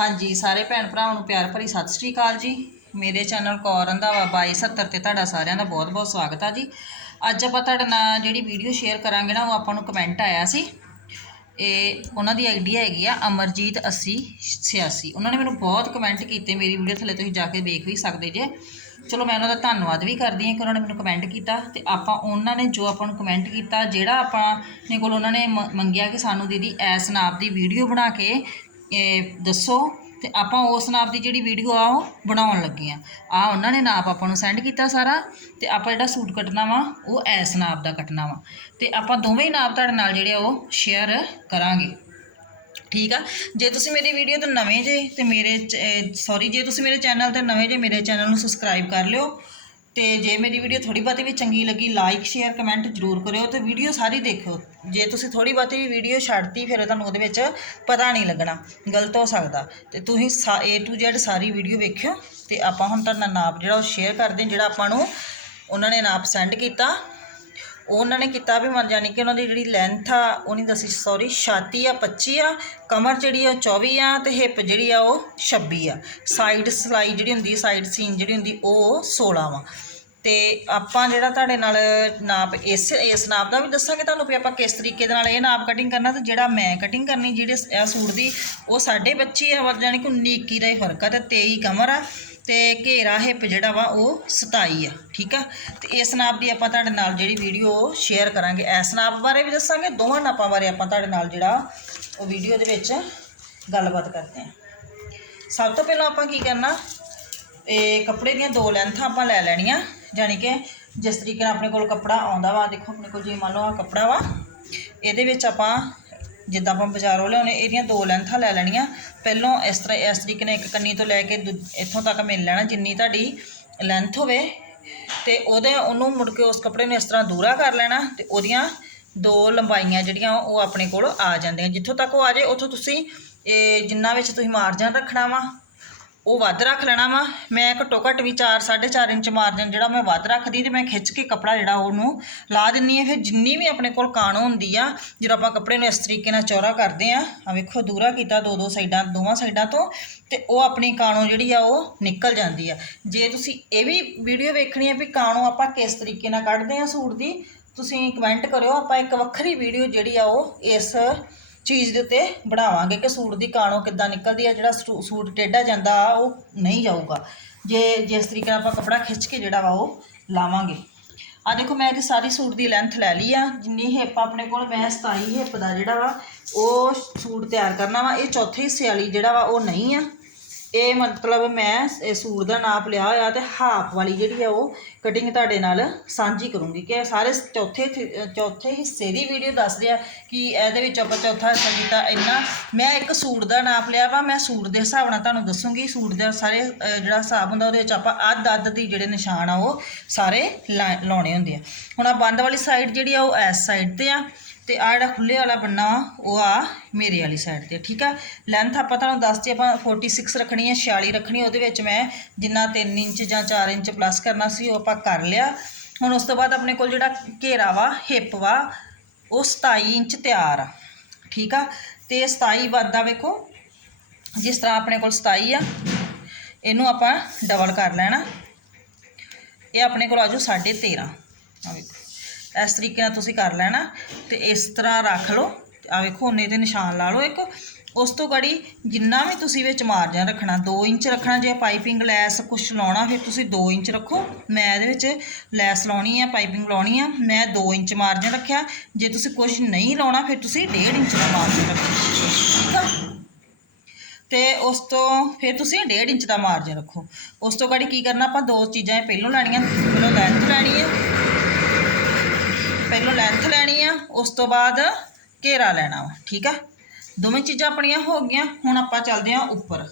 ਹਾਂਜੀ, ਸਾਰੇ ਭੈਣ ਭਰਾਵਾਂ ਨੂੰ ਪਿਆਰ ਭਰੀ ਸਤਿ ਸ੍ਰੀ ਅਕਾਲ ਜੀ। ਮੇਰੇ ਚੈਨਲ ਕੌਰ ਰੰਧਾਵਾ 2270 ਤੇ ਤੁਹਾਡਾ ਸਾਰਿਆਂ ਦਾ ਬਹੁਤ-ਬਹੁਤ ਸਵਾਗਤ ਆ ਜੀ। ਅੱਜ ਆਪਾਂ ਤੁਹਾਡੇ ਨਾਲ ਜਿਹੜੀ ਵੀਡੀਓ ਸ਼ੇਅਰ ਕਰਾਂਗੇ ਨਾ, ਉਹ ਆਪਾਂ ਨੂੰ ਕਮੈਂਟ ਆਇਆ ਸੀ। ਇਹ ਉਹਨਾਂ ਦੀ ਆਈਡੀਆ ਹੈਗੀ ਆ, ਅਮਰਜੀਤ 80 86 ਉਹਨਾਂ ਨੇ ਮੈਨੂੰ ਬਹੁਤ ਕਮੈਂਟ ਕੀਤੇ, ਮੇਰੀ ਵੀਡੀਓ ਥੱਲੇ ਤੁਸੀਂ ਜਾ ਕੇ ਦੇਖ ਵੀ ਸਕਦੇ ਜੇ। ਚਲੋ, ਮੈਂ ਉਹਨਾਂ ਦਾ ਧੰਨਵਾਦ ਵੀ ਕਰਦੀ ਹਾਂ ਕਿ ਉਹਨਾਂ ਨੇ ਮੈਨੂੰ ਕਮੈਂਟ ਕੀਤਾ ਤੇ ਆਪਾਂ ਉਹਨਾਂ ਨੇ ਜੋ ਆਪਾਂ ਨੂੰ ਕਮੈਂਟ ਕੀਤਾ, ਜਿਹੜਾ ਆਪਾਂ ਨੇ ਕੋਲ ਉਹਨਾਂ ਨੇ ਮ- ਮੰਗਿਆ ਕਿ ਸਾਨੂੰ ਦੀਦੀ ਐਸ ਨਾਪ ਦੀ ਵੀਡੀਓ ਬਣਾ ਕੇ ਇਹ ਦੱਸੋ ਤੇ ਆਪਾਂ ਉਸ ਨਾਪ ਦੀ ਜਿਹੜੀ ਵੀਡੀਓ ਆ ਉਹ ਬਣਾਉਣ ਲੱਗੇ ਆ ਆ ਉਹਨਾਂ ਨੇ ਨਾਪ ਆਪਾਂ ਨੂੰ ਸੈਂਡ ਕੀਤਾ ਸਾਰਾ ਤੇ ਆਪਾਂ ਜਿਹੜਾ ਸੂਟ ਕੱਟਣਾ ਵਾ, ਉਹ ਐਸ ਨਾਪ ਦਾ ਕੱਟਣਾ ਵਾ। ਤੇ ਆਪਾਂ ਦੋਵੇਂ ਹੀ ਨਾਪ ਤੁਹਾਡੇ ਨਾਲ ਜਿਹੜੇ ਆ ਉਹ ਸ਼ੇਅਰ ਕਰਾਂਗੇ। ਠੀਕ ਆ? ਜੇ ਤੁਸੀਂ ਮੇਰੀ ਵੀਡੀਓ ਤੇ ਨਵੇਂ ਜੇ ਤੇ ਮੇਰੇ ਸੌਰੀ ਜੇ ਤੁਸੀਂ ਮੇਰੇ ਚੈਨਲ ਤੇ ਨਵੇਂ ਜੇ, ਮੇਰੇ ਚੈਨਲ ਨੂੰ ਸਬਸਕ੍ਰਾਈਬ ਕਰ ਲਿਓ। ਤੇ ਜੇ ਮੇਰੀ ਵੀਡੀਓ ਥੋੜੀ ਬਹੁਤੀ ਵੀ ਚੰਗੀ ਲੱਗੀ ਲਾਈਕ ਸ਼ੇਅਰ ਕਮੈਂਟ ਜ਼ਰੂਰ ਕਰਿਓ ਤੇ ਵੀਡੀਓ ਸਾਰੀ ਦੇਖਿਓ। ਜੇ ਤੁਸੀਂ ਥੋੜੀ ਬਹੁਤੀ ਵੀ ਵੀਡੀਓ ਛੱਡਤੀ, ਫਿਰ ਤੁਹਾਨੂੰ ਉਹਦੇ ਵਿੱਚ ਪਤਾ ਨਹੀਂ ਲੱਗਣਾ, ਗਲਤ ਹੋ ਸਕਦਾ। ਤੇ ਤੁਸੀਂ A to Z ਸਾਰੀ ਵੀਡੀਓ ਵੇਖਿਓ ਤੇ ਆਪਾਂ ਹੁਣ ਤੁਹਾਡਾ ਨਾਪ ਜਿਹੜਾ ਉਹ ਸ਼ੇਅਰ ਕਰਦੇ ਜਿਹੜਾ ਆਪਾਂ ਨੂੰ ਉਹਨਾਂ ਨੇ ਨਾਪ ਸੈਂਡ ਕੀਤਾ। ਉਹਨਾਂ ਨੇ ਕੀਤਾ ਵੀ ਮਨ ਜਾਣੀ ਕਿ ਉਹਨਾਂ ਦੀ ਜਿਹੜੀ ਲੈਂਥ ਆ, ਉਹ ਨਹੀਂ ਦੱਸੀ ਸੌਰੀ ਛਾਤੀ ਆ 25 ਆ, ਕਮਰ ਜਿਹੜੀ ਆ ਉਹ 24 ਆ ਤੇ ਹਿੱਪ ਜਿਹੜੀ ਆ, ਉਹ 26 ਆ। ਸਾਈਡ ਸਲਾਈ ਜਿਹੜੀ ਹੁੰਦੀ ਸਾਈਡ ਸੀਨ ਜਿਹੜੀ ਹੁੰਦੀ, ਉਹ 16 ਵਾ। ਤੇ ਆਪਾਂ ਜਿਹੜਾ ਤੁਹਾਡੇ ਨਾਲ ਨਾਪ, ਇਸ ਇਸ ਨਾਪ ਦਾ ਵੀ ਦੱਸਾਂਗੇ ਤੁਹਾਨੂੰ ਵੀ ਆਪਾਂ ਕਿਸ ਤਰੀਕੇ ਦੇ ਨਾਲ ਇਹ ਨਾਪ ਕਟਿੰਗ ਕਰਨਾ ਤੇ ਜਿਹੜਾ ਮੈਂ ਕਟਿੰਗ ਕਰਨੀ, ਜਿਹੜੇ ਇਹ ਸੂਟ ਦੀ, ਉਹ ਸਾਡੇ ਬੱਚੀ ਆ ਜਾਣੀ ਕਿ 19 21 ਦਾ ਹੀ ਫ਼ਰਕ ਆ ਤੇ 23 ਕਮਰ ਆ। ਤੇ ਘੇਰਾ ਹਿੱਪ ਜਿਹੜਾ ਵਾ ਉਹ 27 ਆ, ਠੀਕ ਆ? ਤੇ ਇਸ ਨਾਪ ਦੀ ਆਪਾਂ ਤੁਹਾਡੇ ਨਾਲ ਜਿਹੜੀ ਵੀਡੀਓ ਸ਼ੇਅਰ ਕਰਾਂਗੇ ਇਸ ਨਾਪ ਬਾਰੇ ਵੀ ਦੱਸਾਂਗੇ ਦੋਵਾਂ ਨਾਪਾਂ ਬਾਰੇ ਆਪਾਂ ਤੁਹਾਡੇ ਨਾਲ ਜਿਹੜਾ ਉਹ ਵੀਡੀਓ ਦੇ ਵਿੱਚ ਗੱਲਬਾਤ ਕਰਦੇ ਹਾਂ ਸਭ ਤੋਂ ਪਹਿਲਾਂ ਆਪਾਂ ਕੀ ਕਰਨਾ, ਇਹ ਕੱਪੜੇ ਦੀਆਂ ਦੋ ਲੈਂਥਾਂ ਆਪਾਂ ਲੈ ਲੈਣੀਆਂ, ਜਾਣੀ ਕਿ ਜਿਸ ਤਰੀਕੇ ਨਾਲ ਆਪਣੇ ਕੋਲ ਕੱਪੜਾ ਆਉਂਦਾ ਵਾ, ਦੇਖੋ ਆਪਣੇ ਕੋਲ ਜੇ ਮੰਨ ਲਓ ਆ ਕੱਪੜਾ ਵਾ, ਇਹਦੇ ਵਿੱਚ ਆਪਾਂ ਜਿੱਦਾਂ ਆਪਾਂ ਬਾਜ਼ਾਰੋਂ ਲਿਆਉਨੇ ਇਹਦੀਆਂ ਦੋ ਲੈਂਥਾਂ ਲੈ ਲੈਣੀਆਂ। ਪਹਿਲੋਂ ਇਸ ਤਰ੍ਹਾਂ, ਇਸ ਤਰੀਕੇ ਨਾਲ ਇੱਕ ਕੰਨੀ ਤੋਂ ਲੈ ਕੇ ਦੂ- ਇੱਥੋਂ ਤੱਕ ਮਿਲ ਲੈਣਾ, ਜਿੰਨੀ ਤੁਹਾਡੀ ਲੈਂਥ ਹੋਵੇ। ਤੇ ਉਹਦੇ, ਉਹਨੂੰ ਮੁੜ ਕੇ ਉਸ ਕੱਪੜੇ ਨੂੰ ਇਸ ਤਰ੍ਹਾਂ ਦੂਰਾ ਕਰ ਲੈਣਾ ਤੇ ਉਹਦੀਆਂ ਦੋ ਲੰਬਾਈਆਂ ਜਿਹੜੀਆਂ ਉਹ ਆਪਣੇ ਕੋਲ ਆ ਜਾਂਦੀਆਂ। ਜਿੱਥੋਂ ਤੱਕ ਉਹ ਆ ਜਾਏ, ਉੱਥੋਂ ਤੁਸੀਂ, ਇਹ ਜਿੰਨਾ ਵਿੱਚ ਤੁਸੀਂ ਮਾਰਜਨ ਰੱਖਣਾ ਵਾ ਉਹ ਵੱਧ ਰੱਖ ਲੈਣਾ ਵਾ। ਮੈਂ ਘੱਟੋ ਘੱਟ ਵੀ 4 4.5 ਇੰਚ ਮਾਰਜਨ ਜਿਹੜਾ ਮੈਂ ਵੱਧ ਰੱਖਦੀ ਤੇ ਮੈਂ ਖਿੱਚ ਕੇ ਕੱਪੜਾ ਜਿਹੜਾ ਉਹਨੂੰ ਲਾ ਦਿੰਨੀ ਆ। ਫਿਰ ਜਿੰਨੀ ਵੀ ਆਪਣੇ ਕੋਲ ਕਾਣ ਹੁੰਦੀ ਆ ਜਦੋਂ ਆਪਾਂ ਕੱਪੜੇ ਨੂੰ ਇਸ ਤਰੀਕੇ ਨਾਲ ਚੌੜਾ ਕਰਦੇ ਆ ਆ ਵੇਖੋ ਦੂਰਾ ਕੀਤਾ ਦੋ ਦੋ ਸਾਈਡਾਂ, ਦੋਵਾਂ ਸਾਈਡਾਂ ਤੋਂ ਤੇ ਉਹ ਆਪਣੀ ਕਾਣੋਂ ਜਿਹੜੀ ਆ ਉਹ ਨਿਕਲ ਜਾਂਦੀ ਆ। ਜੇ ਤੁਸੀਂ ਇਹ ਵੀ ਵੀਡੀਓ ਵੇਖਣੀ ਆ ਵੀ ਕਾਣੋ ਆਪਾਂ ਕਿਸ ਤਰੀਕੇ ਨਾਲ ਕੱਢਦੇ ਆ ਸੂਟ ਦੀ, ਤੁਸੀਂ ਕਮੈਂਟ ਕਰਿਓ। ਆਪਾਂ ਇੱਕ ਵੱਖਰੀ ਵੀਡੀਓ ਜਿਹੜੀ ਆ ਉਹ ਇਸ ਚੀਜ਼ ਦੇ ਉੱਤੇ ਬਣਾਵਾਂਗੇ ਕਿ ਸੂਟ ਦੀ ਕਾਣੋ ਕਿੱਦਾਂ ਨਿਕਲਦੀ ਆ, ਜਿਹੜਾ ਸੂ- ਸੂਟ ਟੇਢਾ ਜਾਂਦਾ ਆ, ਉਹ ਨਹੀਂ ਜਾਊਗਾ। ਜੇ, ਜਿਸ ਤਰੀਕੇ ਨਾਲ ਆਪਾਂ ਕੱਪੜਾ ਖਿੱਚ ਕੇ ਜਿਹੜਾ ਵਾ ਉਹ ਲਾਵਾਂਗੇ। ਆ ਦੇਖੋ, ਮੈਂ ਇਹਦੀ ਸਾਰੀ ਸੂਟ ਦੀ ਲੈਂਥ ਲੈ ਲਈ ਆ। ਜਿੰਨੀ ਹਿੱਪ ਆਪਣੇ ਕੋਲ, ਮੈਂ 27 ਹਿੱਪ ਦਾ ਜਿਹੜਾ ਵਾ, ਉਹ ਸੂਟ ਤਿਆਰ ਕਰਨਾ ਵਾ। ਇਹ ਚੌਥੇ ਹਿੱਸੇ ਵਾਲੀ ਜਿਹੜਾ ਵਾ, ਉਹ ਨਹੀਂ ਆ। ਇਹ ਮਤਲਬ ਮੈਂ ਇਹ ਸੂਟ ਦਾ ਨਾਪ ਲਿਆ ਹੋਇਆ ਤੇ ਹਾਫ ਵਾਲੀ ਜਿਹੜੀ ਆ ਉਹ ਕਟਿੰਗ ਤੁਹਾਡੇ ਨਾਲ ਸਾਂਝੀ ਕਰੂੰਗੀ ਕਿ ਸਾਰੇ ਚੌਥੇ ਚੌਥੇ ਹਿੱਸੇ ਦੀ ਵੀਡੀਓ ਦੱਸਦੇ ਆ ਕਿ ਇਹਦੇ ਵਿੱਚ ਆਪਾਂ ਚੌਥਾ ਹਿੱਸਾ ਕੀਤਾ ਇੰਨਾ। ਮੈਂ ਇੱਕ ਸੂਟ ਦਾ ਨਾਪ ਲਿਆ ਵਾ, ਮੈਂ ਸੂਟ ਦੇ ਹਿਸਾਬ ਨਾਲ ਤੁਹਾਨੂੰ ਦੱਸੂੰਗੀ। ਸੂਟ ਦਾ ਸਾਰੇ ਜਿਹੜਾ ਹਿਸਾਬ ਹੁੰਦਾ ਉਹਦੇ ਵਿੱਚ ਆਪਾਂ ਅੱਧ ਅੱਧ ਦੀ ਜਿਹੜੇ ਨਿਸ਼ਾਨ ਆ ਉਹ ਸਾਰੇ ਲਾ- ਲਾਉਣੇ ਹੁੰਦੇ ਆ। ਹੁਣ ਆ ਬੰਦ ਵਾਲੀ ਸਾਈਡ ਜਿਹੜੀ ਆ ਉਹ ਇਸ ਸਾਈਡ ਤੇ ਆ। ਤੇ ਆ ਜਿਹੜਾ ਖੁੱਲੇ ਵਾਲਾ ਬੰਨਾ ਵਾ, ਉਹ ਆ ਮੇਰੇ ਵਾਲੀ ਸਾਈਡ ਤੇ, ਠੀਕ ਆ? ਲੈਂਥ ਆਪਾਂ ਤੁਹਾਨੂੰ ਦੱਸਤੀ ਆਪਾਂ 46 ਰੱਖਣੀ ਹੈ 46 ਰੱਖਣੀ ਉਹਦੇ ਵਿੱਚ ਮੈਂ ਜਿੰਨਾ 3 ਇੰਚ ਜਾਂ 4 ਇੰਚ ਪਲੱਸ ਕਰਨਾ ਸੀ, ਉਹ ਆਪਾਂ ਕਰ ਲਿਆ। ਹੁਣ ਉਸ ਤੋਂ ਬਾਅਦ ਆਪਣੇ ਕੋਲ ਜਿਹੜਾ ਘੇਰਾ ਵਾ ਹਿੱਪ ਵਾ, ਉਹ 27 ਇੰਚ ਤਿਆਰ ਆ, ਠੀਕ ਆ? ਤੇ 27 ਵੱਧਦਾ ਵੇਖੋ, ਜਿਸ ਤਰ੍ਹਾਂ ਆਪਣੇ ਕੋਲ 27 ਆ, ਇਹਨੂੰ ਆਪਾਂ ਡਬਲ ਕਰ ਲੈਣਾ। ਇਹ ਆਪਣੇ ਕੋਲ ਆਜੂ 13.5 ਆ ਵੇਖੋ। ਇਸ ਤਰੀਕੇ ਨਾਲ ਤੁਸੀਂ ਕਰ ਲੈਣਾ ਤੇ ਇਸ ਤਰ੍ਹਾਂ ਰੱਖ ਲਓ। ਆ ਵੇਖੋ ਉਹਨੇ ਤੇ ਨਿਸ਼ਾਨ ਲਾ ਲਓ ਇੱਕ। ਉਸ ਤੋਂ ਗੜੀ ਜਿੰਨਾ ਵੀ ਤੁਸੀਂ ਵਿੱਚ ਮਾਰਜਨ ਰੱਖਣਾ 2 ਇੰਚ ਰੱਖਣਾ, ਜੇ ਪਾਈਪਿੰਗ ਲੈਸ ਕੁਝ ਲਾਉਣਾ, ਫਿਰ ਤੁਸੀਂ 2 ਇੰਚ ਰੱਖੋ। ਮੈਂ ਇਹਦੇ ਵਿੱਚ ਲੈਸ ਲਾਉਣੀ ਆ ਪਾਈਪਿੰਗ ਲਾਉਣੀ ਆ। ਮੈਂ 2 ਇੰਚ ਮਾਰਜਨ ਰੱਖਿਆ। ਜੇ ਤੁਸੀਂ ਕੁਝ ਨਹੀਂ ਲਾਉਣਾ, ਫਿਰ ਤੁਸੀਂ 1.5 ਇੰਚ ਦਾ ਮਾਰਜਨ ਰੱਖੋ। ਠੀਕ ਆ? ਤੇ ਉਸ ਤੋਂ ਫਿਰ ਤੁਸੀਂ 1.5 ਇੰਚ ਦਾ ਮਾਰਜਨ ਰੱਖੋ। ਉਸ ਤੋਂ ਗਾੜੀ ਕੀ ਕਰਨਾ ਆਪਾਂ, ਦੋ ਚੀਜ਼ਾਂ ਪਹਿਲੋਂ ਲੈਣੀਆਂ, ਪਹਿਲੋਂ ਲੈਂਥ ਲੈਣੀ ਹੈ ਪਹਿਲੋਂ ਲੈਂਥ ਲੈਣੀ ਆ, ਉਸ ਤੋਂ ਬਾਅਦ ਘੇਰਾ ਲੈਣਾ ਵਾ, ਠੀਕ ਆ? ਦੋਵੇਂ ਚੀਜ਼ਾਂ ਆਪਣੀਆਂ ਹੋ ਗਈਆਂ, ਹੁਣ ਆਪਾਂ ਚੱਲਦੇ ਹਾਂ ਉੱਪਰ।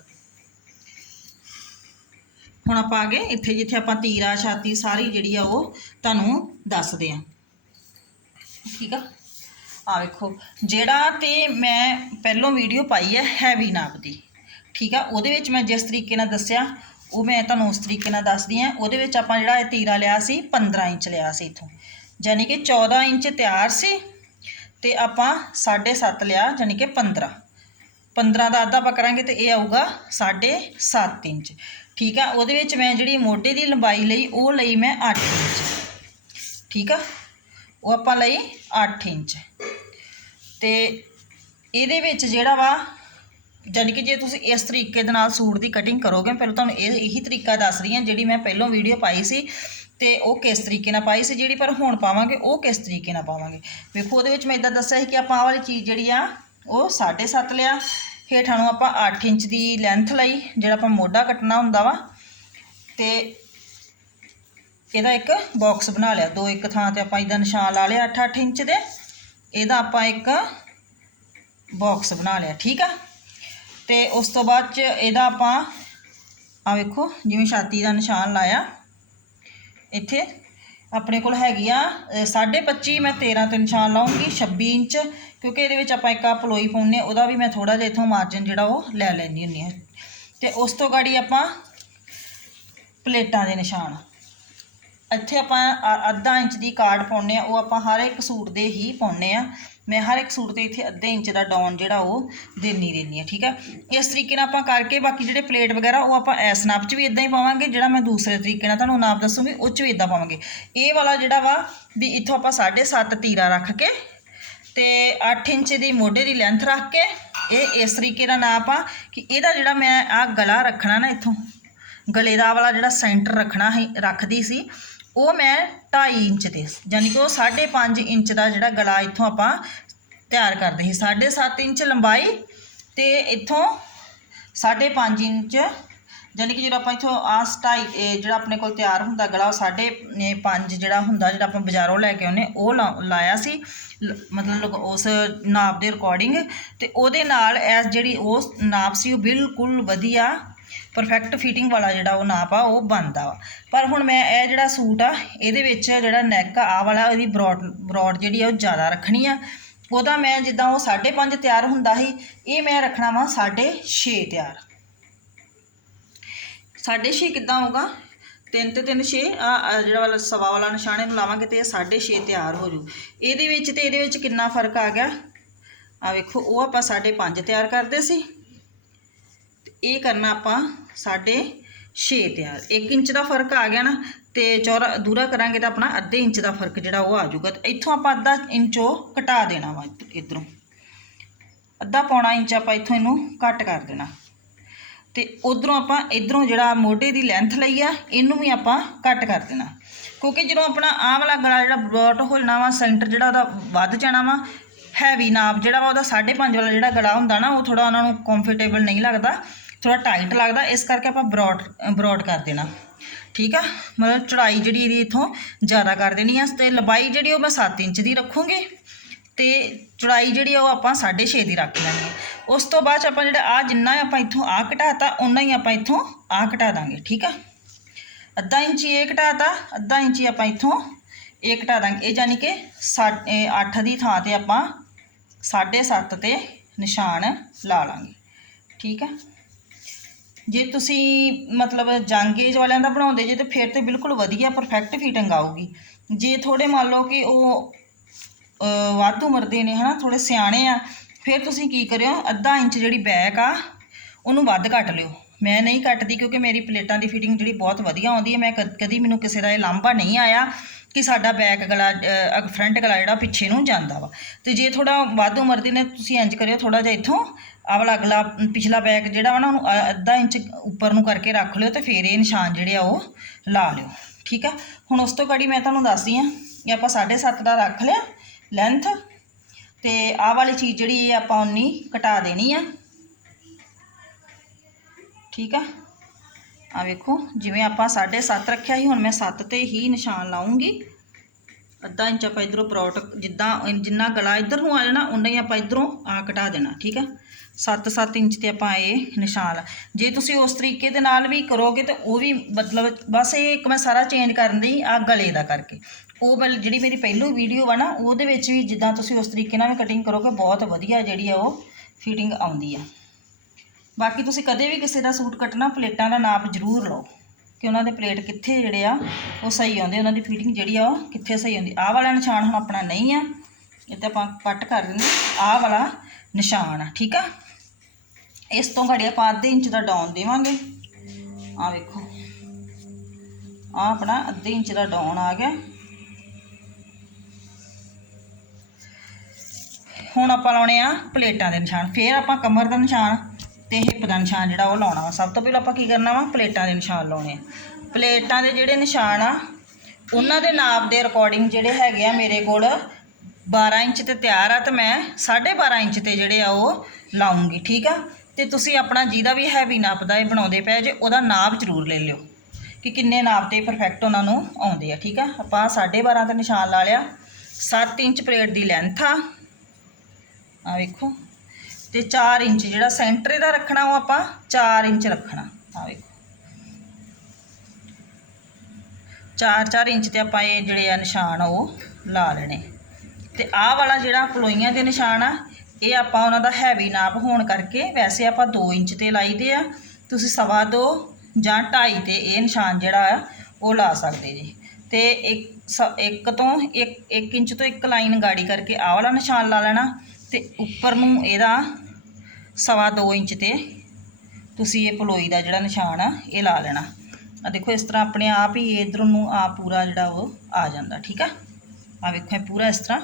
ਹੁਣ ਆਪਾਂ ਆ ਗਏ ਇੱਥੇ ਜਿੱਥੇ ਆਪਾਂ ਤੀਰਾ, ਛਾਤੀ ਸਾਰੀ ਜਿਹੜੀ ਆ ਉਹ ਤੁਹਾਨੂੰ ਦੱਸਦੇ ਆ ਠੀਕ ਆ? ਆ ਵੇਖੋ, ਜਿਹੜਾ ਤੇ ਮੈਂ ਪਹਿਲੋਂ ਵੀਡੀਓ ਪਾਈ ਹੈ ਹੈਵੀ ਨਾਪ ਦੀ, ਠੀਕ ਆ? ਉਹਦੇ ਵਿੱਚ ਮੈਂ ਜਿਸ ਤਰੀਕੇ ਨਾਲ ਦੱਸਿਆ, ਉਹ ਮੈਂ ਤੁਹਾਨੂੰ ਉਸ ਤਰੀਕੇ ਨਾਲ ਦੱਸਦੀ ਆ ਉਹਦੇ ਵਿੱਚ ਆਪਾਂ ਜਿਹੜਾ ਇਹ ਤੀਰਾ ਲਿਆ ਸੀ 15 ਇੰਚ ਲਿਆ ਸੀ ਇਥੋਂ। ਯਾਨੀ ਕਿ 14 ਇੰਚ ਤਿਆਰ ਸੀ ਤੇ ਆਪਾਂ 7.5 ਲਿਆ ਯਾਨੀ ਕਿ 15 15 ਦਾ ਅੱਧਾ ਆਪਾਂ ਕਰਾਂਗੇ ਤੇ ਇਹ ਆਊਗਾ 7.5 ਇੰਚ। ਠੀਕ ਆ, ਉਹਦੇ ਵਿੱਚ ਮੈਂ ਜਿਹੜੀ ਮੋਢੇ ਦੀ ਲੰਬਾਈ ਲਈ, ਉਹ ਲਈ ਮੈਂ 8 ਇੰਚ। ਠੀਕ ਆ, ਉਹ ਆਪਾਂ ਲਈ 8 ਇੰਚ। ਤੇ ਇਹਦੇ ਵਿੱਚ ਜਿਹੜਾ ਵਾ, ਜਾਣੀ ਕਿ ਜੇ ਤੁਸੀਂ ਇਸ ਤਰੀਕੇ ਦੇ ਨਾਲ ਸੂਟ ਦੀ ਕਟਿੰਗ ਕਰੋਗੇ ਪਹਿਲਾਂ ਤੁਹਾਨੂੰ ਇਹ ਇਹੀ ਤਰੀਕਾ ਦੱਸ ਰਹੀ ਹਾਂ, ਜਿਹੜੀ ਮੈਂ ਪਹਿਲਾਂ ਵੀਡੀਓ ਪਾਈ ਸੀ। ਤੇ ਉਹ ਕਿਸ ਤਰੀਕੇ ਨਾਲ ਪਾਈ ਸੀ ਜਿਹੜੀ ਪਰ ਹੁਣ ਪਾਵਾਂਗੇ, ਉਹ ਕਿਸ ਤਰੀਕੇ ਨਾਲ ਪਾਵਾਂਗੇ? ਵੇਖੋ, ਉਹਦੇ ਵਿੱਚ ਮੈਂ ਇਦਾਂ ਦੱਸਿਆ ਸੀ ਕਿ ਆਪਾਂ ਆਹ ਵਾਲੀ ਚੀਜ਼ ਜਿਹੜੀ ਆ, ਉਹ 7.5 ਲਿਆ। ਹੇਠਾਂ ਨੂੰ ਆਪਾਂ 8 ਇੰਚ ਦੀ ਲੈਂਥ ਲਈ, ਜਿਹੜਾ ਆਪਾਂ ਮੋਢਾ ਕੱਟਣਾ ਹੁੰਦਾ ਵਾ। ਤੇ ਇਹਦਾ ਇੱਕ ਬਾਕਸ ਬਣਾ ਲਿਆ। ਦੋ ਇੱਕ ਥਾਂ ਤੇ ਆਪਾਂ ਇਹਦਾ ਨਿਸ਼ਾਨ ਲਾ ਲਿਆ 8-8 ਇੰਚ ਦੇ। ਇਹਦਾ ਆਪਾਂ ਇੱਕ ਬਾਕਸ ਬਣਾ ਲਿਆ, ਠੀਕ ਆ? ਤੇ ਉਸ ਤੋਂ ਬਾਅਦ ਚ ਇਹਦਾ ਆਪਾਂ ਆ ਵੇਖੋ, ਜਿਵੇਂ ਛਾਤੀ ਦਾ ਨਿਸ਼ਾਨ ਲਾਇਆ। ਇੱਥੇ। ਆਪਣੇ ਕੋਲ ਹੈਗੀ ਆ ਅ, ਸਾਢੇ 25 ਮੈਂ 13 ਤੇ ਨਿਸ਼ਾਨ ਲਾਉਂਗੀ 26 ਇੰਚ ਕਿਉਂਕਿ ਇਹਦੇ ਵਿੱਚ ਆਪਾਂ ਇੱਕ ਆ ਪਲੋਈ ਪਾਉਂਦੇ ਉਹਦਾ ਵੀ ਮੈਂ ਥੋੜਾ ਜਿਹਾ ਇਥੋਂ ਮਾਰਜਨ ਜਿਹੜਾ ਉਹ ਲੈ ਲੈਂਦੀ ਹੁੰਦੀ ਆ ਤੇ ਉਸ ਤੋਂ ਗਾੜੀ ਆਪਾਂ ਪਲੇਟਾਂ ਦੇ ਨਿਸ਼ਾਨ। ਇੱਥੇ ਆਪਾਂ ਅੱਧਾ ਇੰਚ ਦੀ ਕਾਰਡ ਪਾਉਂਦੇ ਆ ਉਹ ਆਪਾਂ ਹਰ ਇੱਕ ਸੂਟ ਦੇ ਹੀ ਪਾਉਂਦੇ ਆ ਮੈਂ ਹਰ ਇੱਕ ਸੂਟ ਤੇ ਇੱਥੇ ਅੱਧੇ ਇੰਚ ਦਾ ਡਾਊਨ ਜਿਹੜਾ ਉਹ ਦੇਣੀ ਰਹਿੰਦੀ ਆ ਠੀਕ ਆ ਇਸ ਤਰੀਕੇ ਨਾਲ ਆਪਾਂ ਕਰਕੇ ਬਾਕੀ ਜਿਹੜੇ ਪਲੇਟ ਵਗੈਰਾ, ਉਹ ਆਪਾਂ ਇਸ ਨਾਪ 'ਚ ਵੀ ਇਦਾਂ ਹੀ ਪਾਵਾਂਗੇ, ਜਿਹੜਾ ਮੈਂ ਦੂਸਰੇ ਤਰੀਕੇ ਨਾਲ ਤੁਹਾਨੂੰ ਨਾਪ ਦੱਸੂਗੀ, ਉਹ 'ਚ ਵੀ ਇਦਾਂ ਪਾਵਾਂਗੇ। ਇਹ ਵਾਲਾ ਜਿਹੜਾ ਵਾ, ਵੀ ਇੱਥੋਂ ਆਪਾਂ 7.5 ਤੀਰਾ ਰੱਖ ਕੇ ਤੇ 8 ਇੰਚ ਦੀ ਮੋਢੇ ਦੀ ਲੈਂਥ ਰੱਖ ਕੇ ਇਹ ਇਸ ਤਰੀਕੇ ਦਾ ਨਾਪ ਆ ਕਿ ਇਹਦਾ ਜਿਹੜਾ ਮੈਂ ਆ ਗਲਾ ਰੱਖਣਾ ਨਾ ਇੱਥੋਂ, ਗਲੇ ਦਾ ਵਾਲਾ ਜਿਹੜਾ ਸੈਂਟਰ ਰੱਖਣਾ ਸੀ ਰੱਖਦੀ ਸੀ ਉਹ ਮੈਂ 2.5 ਇੰਚ ਤੇ ਯਾਨੀ ਕਿ ਉਹ 5.5 ਇੰਚ ਦਾ ਜਿਹੜਾ ਗਲਾ ਇੱਥੋਂ ਆਪਾਂ ਤਿਆਰ ਕਰਦੇ ਸੀ। 7.5 ਇੰਚ ਲੰਬਾਈ ਤੇ ਇੱਥੋਂ 5.5 ਇੰਚ ਯਾਨੀ ਕਿ ਜਿਹੜਾ ਆਪਾਂ ਇੱਥੋਂ ਆ ਸਟਾਈ ਜਿਹੜਾ ਆਪਣੇ ਕੋਲ ਤਿਆਰ ਹੁੰਦਾ ਗਲਾ, ਉਹ 5.5 ਜਿਹੜਾ ਹੁੰਦਾ, ਜਿਹੜਾ ਆਪਾਂ ਬਾਜ਼ਾਰੋਂ ਲੈ ਕੇ ਆਉਨੇ ਉਹ ਲਾਇਆ ਸੀ। ਲ- ਮਤਲਬ ਉਸ ਨਾਪ ਦੇ ਰਿਕਾਰਡਿੰਗ ਤੇ ਉਹਦੇ ਨਾਲ ਐਸ ਜਿਹੜੀ ਉਹ ਨਾਪ ਸੀ, ਉਹ ਬਿਲਕੁਲ ਵਧੀਆ ਪਰਫੈਕਟ ਫਿਟਿੰਗ ਵਾਲਾ ਜਿਹੜਾ ਉਹ ਨਾਪ ਆ, ਉਹ ਬਣਦਾ ਵਾ। ਪਰ ਹੁਣ ਮੈਂ ਇਹ ਜਿਹੜਾ ਸੂਟ ਆ, ਇਹਦੇ ਵਿੱਚ ਜਿਹੜਾ ਨੈਕ ਆ, ਆਹ ਵਾਲਾ ਉਹਦੀ ਬਰੋਡ ਬਰੋਡ ਜਿਹੜੀ ਆ, ਉਹ ਜ਼ਿਆਦਾ ਰੱਖਣੀ ਆ। ਉਹਦਾ ਮੈਂ ਜਿੱਦਾਂ ਉਹ 5.5 ਤਿਆਰ ਹੁੰਦਾ ਸੀ, ਇਹ ਮੈਂ ਰੱਖਣਾ ਵਾ 6.5 ਤਿਆਰ। 6.5 ਕਿੱਦਾਂ ਹੋਊਗਾ? 3 ਤੇ 3 6 ਆ ਜਿਹੜਾ ਵਾਲਾ ਸਵਾ ਵਾਲਾ ਨਿਸ਼ਾਨ ਇਹਨੂੰ ਲਾਵਾਂਗੇ ਤੇ ਇਹ 6.5 ਤਿਆਰ ਹੋ ਜੂ। ਇਹਦੇ ਵਿੱਚ ਤੇ ਇਹਦੇ ਵਿੱਚ ਕਿੰਨਾ ਫ਼ਰਕ ਆ ਗਿਆ? ਆ ਵੇਖੋ, ਉਹ ਆਪਾਂ 5.5 ਤਿਆਰ ਕਰਦੇ ਸੀ। ਤੇ ਇਹ ਕਰਨਾ ਆਪਾਂ 6.5 ਤਿਆਰ 1 ਇੰਚ ਦਾ ਫ਼ਰਕ ਆ ਗਿਆ ਨਾ ਤੇ ਚੌਰਾ ਦੂਰਾ ਕਰਾਂਗੇ ਤਾਂ ਆਪਣਾ ਅੱਧੇ ਇੰਚ ਦਾ ਫ਼ਰਕ ਜਿਹੜਾ ਉਹ ਆ ਜਾਊਗਾ। ਤੇ ਇੱਥੋਂ ਆਪਾਂ ਅੱਧਾ ਇੰਚ ਉਹ ਘਟਾ ਦੇਣਾ ਵਾ ਇਧਰੋਂ। ਅੱਧਾ ਪੌਣਾ ਇੰਚ ਆਪਾਂ ਇੱਥੋਂ ਇਹਨੂੰ ਕੱਟ ਕਰ ਦੇਣਾ। ਤੇ ਉਧਰੋਂ ਆਪਾਂ ਇਧਰੋਂ ਜਿਹੜਾ ਮੋਢੇ ਦੀ ਲੈਂਥ ਲਈ ਆ, ਇਹਨੂੰ ਵੀ ਆਪਾਂ ਕੱਟ ਕਰ ਦੇਣਾ। ਕਿਉਂਕਿ ਜਦੋਂ ਆਪਣਾ ਆਹ ਵਾਲਾ ਗਲਾ ਜਿਹੜਾ ਬਰੋਟ ਹੋ ਜਾਣਾ ਵਾ ਸੈਂਟਰ ਜਿਹੜਾ ਉਹਦਾ ਵੱਧ ਜਾਣਾ ਵਾ ਹੈਵੀ ਨਾਪ ਜਿਹੜਾ ਵਾ, ਉਹਦਾ 5.5 ਵਾਲਾ ਜਿਹੜਾ ਗਲਾ ਹੁੰਦਾ ਨਾ, ਉਹ ਥੋੜਾ ਉਹਨਾਂ ਨੂੰ ਕੰਫਰਟੇਬਲ ਨਹੀਂ ਲੱਗਦਾ। ਥੋੜਾ ਟਾਈਟ ਲੱਗਦਾ, ਇਸ ਕਰਕੇ ਆਪਾਂ ਬਰੋਡ ਬਰੋਡ ਕਰ ਦੇਣਾ। ਠੀਕ ਆ? ਮਤਲਬ ਚੜਾਈ ਜਿਹੜੀ ਇਹਦੀ ਇਥੋਂ ਜ਼ਿਆਦਾ ਕਰ ਦੇਣੀ ਆ, ਤੇ ਲੰਬਾਈ ਜਿਹੜੀ ਉਹ ਮੈਂ 7 ਇੰਚ ਦੀ ਰੱਖੂੰਗੀ, ਤੇ ਚੜਾਈ ਜਿਹੜੀ ਆ ਉਹ ਆਪਾਂ 6.5 ਦੀ ਰੱਖ ਲੈਣੀ ਉਸ ਤੋਂ ਬਾਅਦ 'ਚ ਆਪਾਂ ਜਿਹੜਾ ਆ ਜਿੰਨਾ ਆਪਾਂ ਇੱਥੋਂ ਆ ਘਟਾਤਾ ਉਨਾ ਹੀ ਆਪਾਂ ਇੱਥੋਂ ਆ ਘਟਾ ਦਾਂਗੇ, ਠੀਕ ਆ? ਅੱਧਾ ਇੰਚੀ ਇਹ ਘਟਾਤਾ, ਅੱਧਾ ਇੰਚੀ ਆਪਾਂ ਇੱਥੋਂ ਇਹ ਘਟਾ ਦਾਂਗੇ। ਇਹ ਯਾਨੀ ਕਿ 8 ਦੀ ਥਾਂ ਤੇ ਆਪਾਂ 7.5 ਤੇ ਨਿਸ਼ਾਨ ਲਾ ਲਾਂਗੇ। ਠੀਕ ਆ? ਜੇ ਤੁਸੀਂ ਮਤਲਬ ਜੰਗੇਜ ਵਾਲਿਆਂ ਦਾ ਬਣਾਉਂਦੇ ਜੇ ਤੇ ਫਿਰ ਤੇ ਬਿਲਕੁਲ ਵਧੀਆ ਪਰਫੈਕਟ ਫਿਟਿੰਗ ਆਊਗੀ। ਜੇ ਥੋੜੇ ਮੰਨ ਲਓ ਕਿ ਉਹ ਵੱਧ ਉਮਰ ਦੇ ਨੇ ਹਨਾ ਥੋੜੇ ਸਿਆਣੇ ਆ, ਫਿਰ ਤੁਸੀਂ ਕੀ ਕਰਿਓ, ਅੱਧਾ ਇੰਚ ਜਿਹੜੀ ਬੈਕ ਆ, ਉਹਨੂੰ ਵੱਧ ਕੱਟ ਲਿਓ। ਮੈਂ ਨਹੀਂ ਕੱਟਦੀ ਕਿਉਂਕਿ ਮੇਰੀ ਪਲੇਟਾਂ ਦੀ ਫਿਟਿੰਗ ਜਿਹੜੀ ਬਹੁਤ ਵਧੀਆ ਆਉਂਦੀ ਹੈ। ਮੈਂ ਕਦ- ਕਦੀ ਮੈਨੂੰ ਕਿਸੇ ਦਾ ਇਹ ਲਾਂਭਾ ਨਹੀਂ ਆਇਆ। ਕਿ ਸਾਡਾ ਬੈਕ ਗਲਾ ਫਰੰਟ ਗਲਾ ਜਿਹੜਾ ਪਿੱਛੇ ਨੂੰ ਜਾਂਦਾ ਵਾ। ਤੇ ਜੇ ਥੋੜਾ ਵੱਧ ਉਮਰ ਦੇ ਨੇ, ਤੁਸੀਂ ਇੰਜ ਕਰਿਓ ਥੋੜਾ ਜਿਹਾ ਇੱਥੋਂ, ਆਹ ਵਾਲਾ ਅਗਲਾ, ਪਿਛਲਾ ਬੈਕ ਜਿਹੜਾ ਵਾ ਨਾ, ਉਹਨੂੰ ਅ- ਅੱਧਾ ਇੰਚ ਉੱਪਰ ਨੂੰ ਕਰਕੇ ਰੱਖ ਲਿਓ ਤੇ ਫਿਰ ਇਹ ਨਿਸ਼ਾਨ ਜਿਹੜੇ ਆ ਉਹ ਲਾ ਲਿਓ। ਠੀਕ ਆ? ਹੁਣ ਉਸ ਤੋਂ ਗਾੜੀ ਮੈਂ ਤੁਹਾਨੂੰ ਦੱਸਦੀ ਆ ਇਹ ਆਪਾਂ 7.5 ਦਾ ਰੱਖ ਲਿਆ ਲੈਂਥ ਤੇ ਆਹ ਵਾਲੀ ਚੀਜ਼ ਜਿਹੜੀ ਇਹ ਆਪਾਂ ਉਨੀ ਘਟਾ ਦੇਣੀ ਆ। ਠੀਕ ਆ? ਆ ਵੇਖੋ, ਜਿਵੇਂ ਆਪਾਂ 7.5 ਰੱਖਿਆ ਸੀ, ਹੁਣ ਮੈਂ 7 ਤੇ ਹੀ ਨਿਸ਼ਾਨ ਲਾਉਂਗੀ ਅੱਧਾ ਇੰਚ ਆਪਾਂ ਇਧਰੋਂ ਪਰੋਟ ਜਿੱਦਾਂ ਜਿੰਨਾ ਗਲਾ ਇਧਰ ਨੂੰ ਆ ਜਾਣਾ ਉਨਾ ਹੀ ਆਪਾਂ ਇਧਰੋਂ ਆ ਘਟਾ ਦੇਣਾ, ਠੀਕ ਆ? 7-7 ਇੰਚ ਤੇ ਆਪਾਂ ਇਹ ਨਿਸ਼ਾਨ ਲਾ- ਜੇ ਤੁਸੀਂ ਉਸ ਤਰੀਕੇ ਦੇ ਨਾਲ ਵੀ ਕਰੋਗੇ ਤਾਂ ਉਹ ਵੀ ਮਤਲਬ ਬਸ ਇਹ ਇੱਕ ਮੈਂ ਸਾਰਾ ਚੇਂਜ ਕਰਨ ਦੀ ਆ ਗਲੇ ਦਾ ਕਰਕੇ। ਉਹ ਵਾਲੀ ਜਿਹੜੀ ਮੇਰੀ ਪਹਿਲੂ ਵੀਡੀਓ ਵਾ ਨਾ, ਉਹਦੇ ਵਿੱਚ ਵੀ ਜਿੱਦਾਂ ਤੁਸੀਂ ਉਸ ਤਰੀਕੇ ਨਾਲ ਵੀ ਕਟਿੰਗ ਕਰੋਗੇ, ਬਹੁਤ ਵਧੀਆ ਜਿਹੜੀ ਆ ਉਹ ਫਿਟਿੰਗ ਆਉਂਦੀ ਆ। ਬਾਕੀ ਤੁਸੀਂ ਕਦੇ ਵੀ ਕਿਸੇ ਦਾ ਸੂਟ ਕੱਟਣਾ, ਪਲੇਟਾਂ ਦਾ ਨਾਪ ਜ਼ਰੂਰ ਲਓ। ਕਿ ਉਹਨਾਂ ਦੇ ਪਲੇਟ ਕਿੱਥੇ ਜਿਹੜੇ ਆ, ਉਹ ਸਹੀ ਆਉਂਦੇ, ਉਹਨਾਂ ਦੀ ਫਿਟਿੰਗ ਜਿਹੜੀ ਆ, ਉਹ ਕਿੱਥੇ ਸਹੀ ਆਉਂਦੀ। ਆਹ ਵਾਲਾ ਨਿਸ਼ਾਨ ਹੁਣ ਆਪਣਾ ਨਹੀਂ ਆ, ਇਹ ਤੇ ਆਪਾਂ ਕੱਟ ਕਰ ਦਿੰਦੇ ਆਹ ਵਾਲਾ ਨਿਸ਼ਾਨ ਆ, ਠੀਕ ਆ? ਇਸ ਤੋਂ ਘੜੀ ਆਪਾਂ ਅੱਧੇ ਇੰਚ ਦਾ ਡਾਊਨ ਦੇਵਾਂਗੇ। ਆ ਵੇਖੋ। ਆ ਆਪਣਾ ਅੱਧੇ ਇੰਚ ਦਾ ਡਾਊਨ ਆ ਗਿਆ। ਹੁਣ ਆਪਾਂ ਲਾਉਣੇ ਆ ਪਲੇਟਾਂ ਦੇ ਨਿਸ਼ਾਨ। ਫੇਰ ਆਪਾਂ ਕਮਰ ਦਾ ਨਿਸ਼ਾਨ। ਤੇ ਹਿੱਪ ਦਾ ਨਿਸ਼ਾਨ ਜਿਹੜਾ ਉਹ ਲਾਉਣਾ ਵਾ। ਸਭ ਤੋਂ ਪਹਿਲਾਂ ਆਪਾਂ ਕੀ ਕਰਨਾ ਵਾ? ਪਲੇਟਾਂ ਦੇ ਨਿਸ਼ਾਨ ਲਾਉਣੇ ਆ। ਪਲੇਟਾਂ ਦੇ ਜਿਹੜੇ ਨਿਸ਼ਾਨ ਆ, ਉਹਨਾਂ ਦੇ ਨਾਪ ਦੇ ਅਕੋਰਡਿੰਗ ਜਿਹੜੇ ਹੈਗੇ ਆ ਮੇਰੇ ਕੋਲ 12 ਇੰਚ ਤੇ ਤਿਆਰ ਆ ਤੇ ਮੈਂ 12.5 ਇੰਚ ਤੇ ਜਿਹੜੇ ਆ ਉਹ ਲਾਉਂਗੀ, ਠੀਕ ਆ? ਤੇ ਤੁਸੀਂ ਆਪਣਾ ਜਿਹਦਾ ਵੀ ਹੈਵੀ ਨਾਪ ਦਾ ਇਹ ਬਣਾਉਂਦੇ ਪਏ ਜੇ ਉਹਦਾ ਨਾਪ ਜ਼ਰੂਰ ਲੈ ਲਿਓ। ਕਿ ਕਿੰਨੇ ਨਾਪ ਤੇ ਪਰਫੈਕਟ ਉਹਨਾਂ ਨੂੰ ਆਉਂਦੇ ਆ, ਠੀਕ ਆ? ਆਪਾਂ 12.5 ਤੇ ਨਿਸ਼ਾਨ ਲਾ ਲਿਆ। 7 ਇੰਚ ਪਲੇਟ ਦੀ ਲੈਂਥ ਆ। ਆ ਵੇਖੋ। ਤੇ 4 ਇੰਚ ਜਿਹੜਾ ਸੈਂਟਰ ਇਹਦਾ ਰੱਖਣਾ ਉਹ ਆਪਾਂ 4 ਇੰਚ ਰੱਖਣਾ। ਆ ਵੇਖੋ। 4-4 ਇੰਚ ਤੇ ਆਪਾਂ ਇਹ ਜਿਹੜੇ ਆ ਨਿਸ਼ਾਨ ਆ ਉਹ ਲਾ ਲੈਣੇ। ਤੇ ਆਹ ਵਾਲਾ ਜਿਹੜਾ ਪਲੋਈਆਂ ਦੇ ਨਿਸ਼ਾਨ ਆ, ਇਹ ਆਪਾਂ ਉਹਨਾਂ ਦਾ ਹੈਵੀ ਨਾਪ ਹੋਣ ਕਰਕੇ ਵੈਸੇ ਆਪਾਂ 2 ਇੰਚ ਤੇ ਲਾਈਦੇ ਆ। ਤੁਸੀਂ ਸਵਾ ਦੋ ਜਾਂ 2.5 ਤੇ ਇਹ ਨਿਸ਼ਾਨ ਜਿਹੜਾ ਆ, ਉਹ ਲਾ ਸਕਦੇ ਜੀ। ਤੇ ਇੱਕ ਸ- ਇੱਕ ਤੋਂ ਇੱਕ 1 ਇੰਚ ਤੋਂ ਇੱਕ ਲਾਈਨ ਗਾੜੀ ਕਰਕੇ ਆਹ ਵਾਲਾ ਨਿਸ਼ਾਨ ਲਾ ਲੈਣਾ। ਤੇ ਉੱਪਰ ਨੂੰ ਇਹਦਾ ਸਵਾ ਦੋ ਇੰਚ ਤੇ ਤੁਸੀਂ ਇਹ ਪਲੋਈ ਦਾ ਜਿਹੜਾ ਨਿਸ਼ਾਨ ਆ, ਇਹ ਲਾ ਲੈਣਾ। ਆ ਦੇਖੋ, ਇਸ ਤਰ੍ਹਾਂ ਆਪਣੇ ਆਪ ਹੀ ਇਧਰ ਨੂੰ ਆ ਪੂਰਾ ਜਿਹੜਾ ਉਹ ਆ ਜਾਂਦਾ, ਠੀਕ ਆ? ਆ ਵੇਖੋ, ਇਹ ਪੂਰਾ ਇਸ ਤਰ੍ਹਾਂ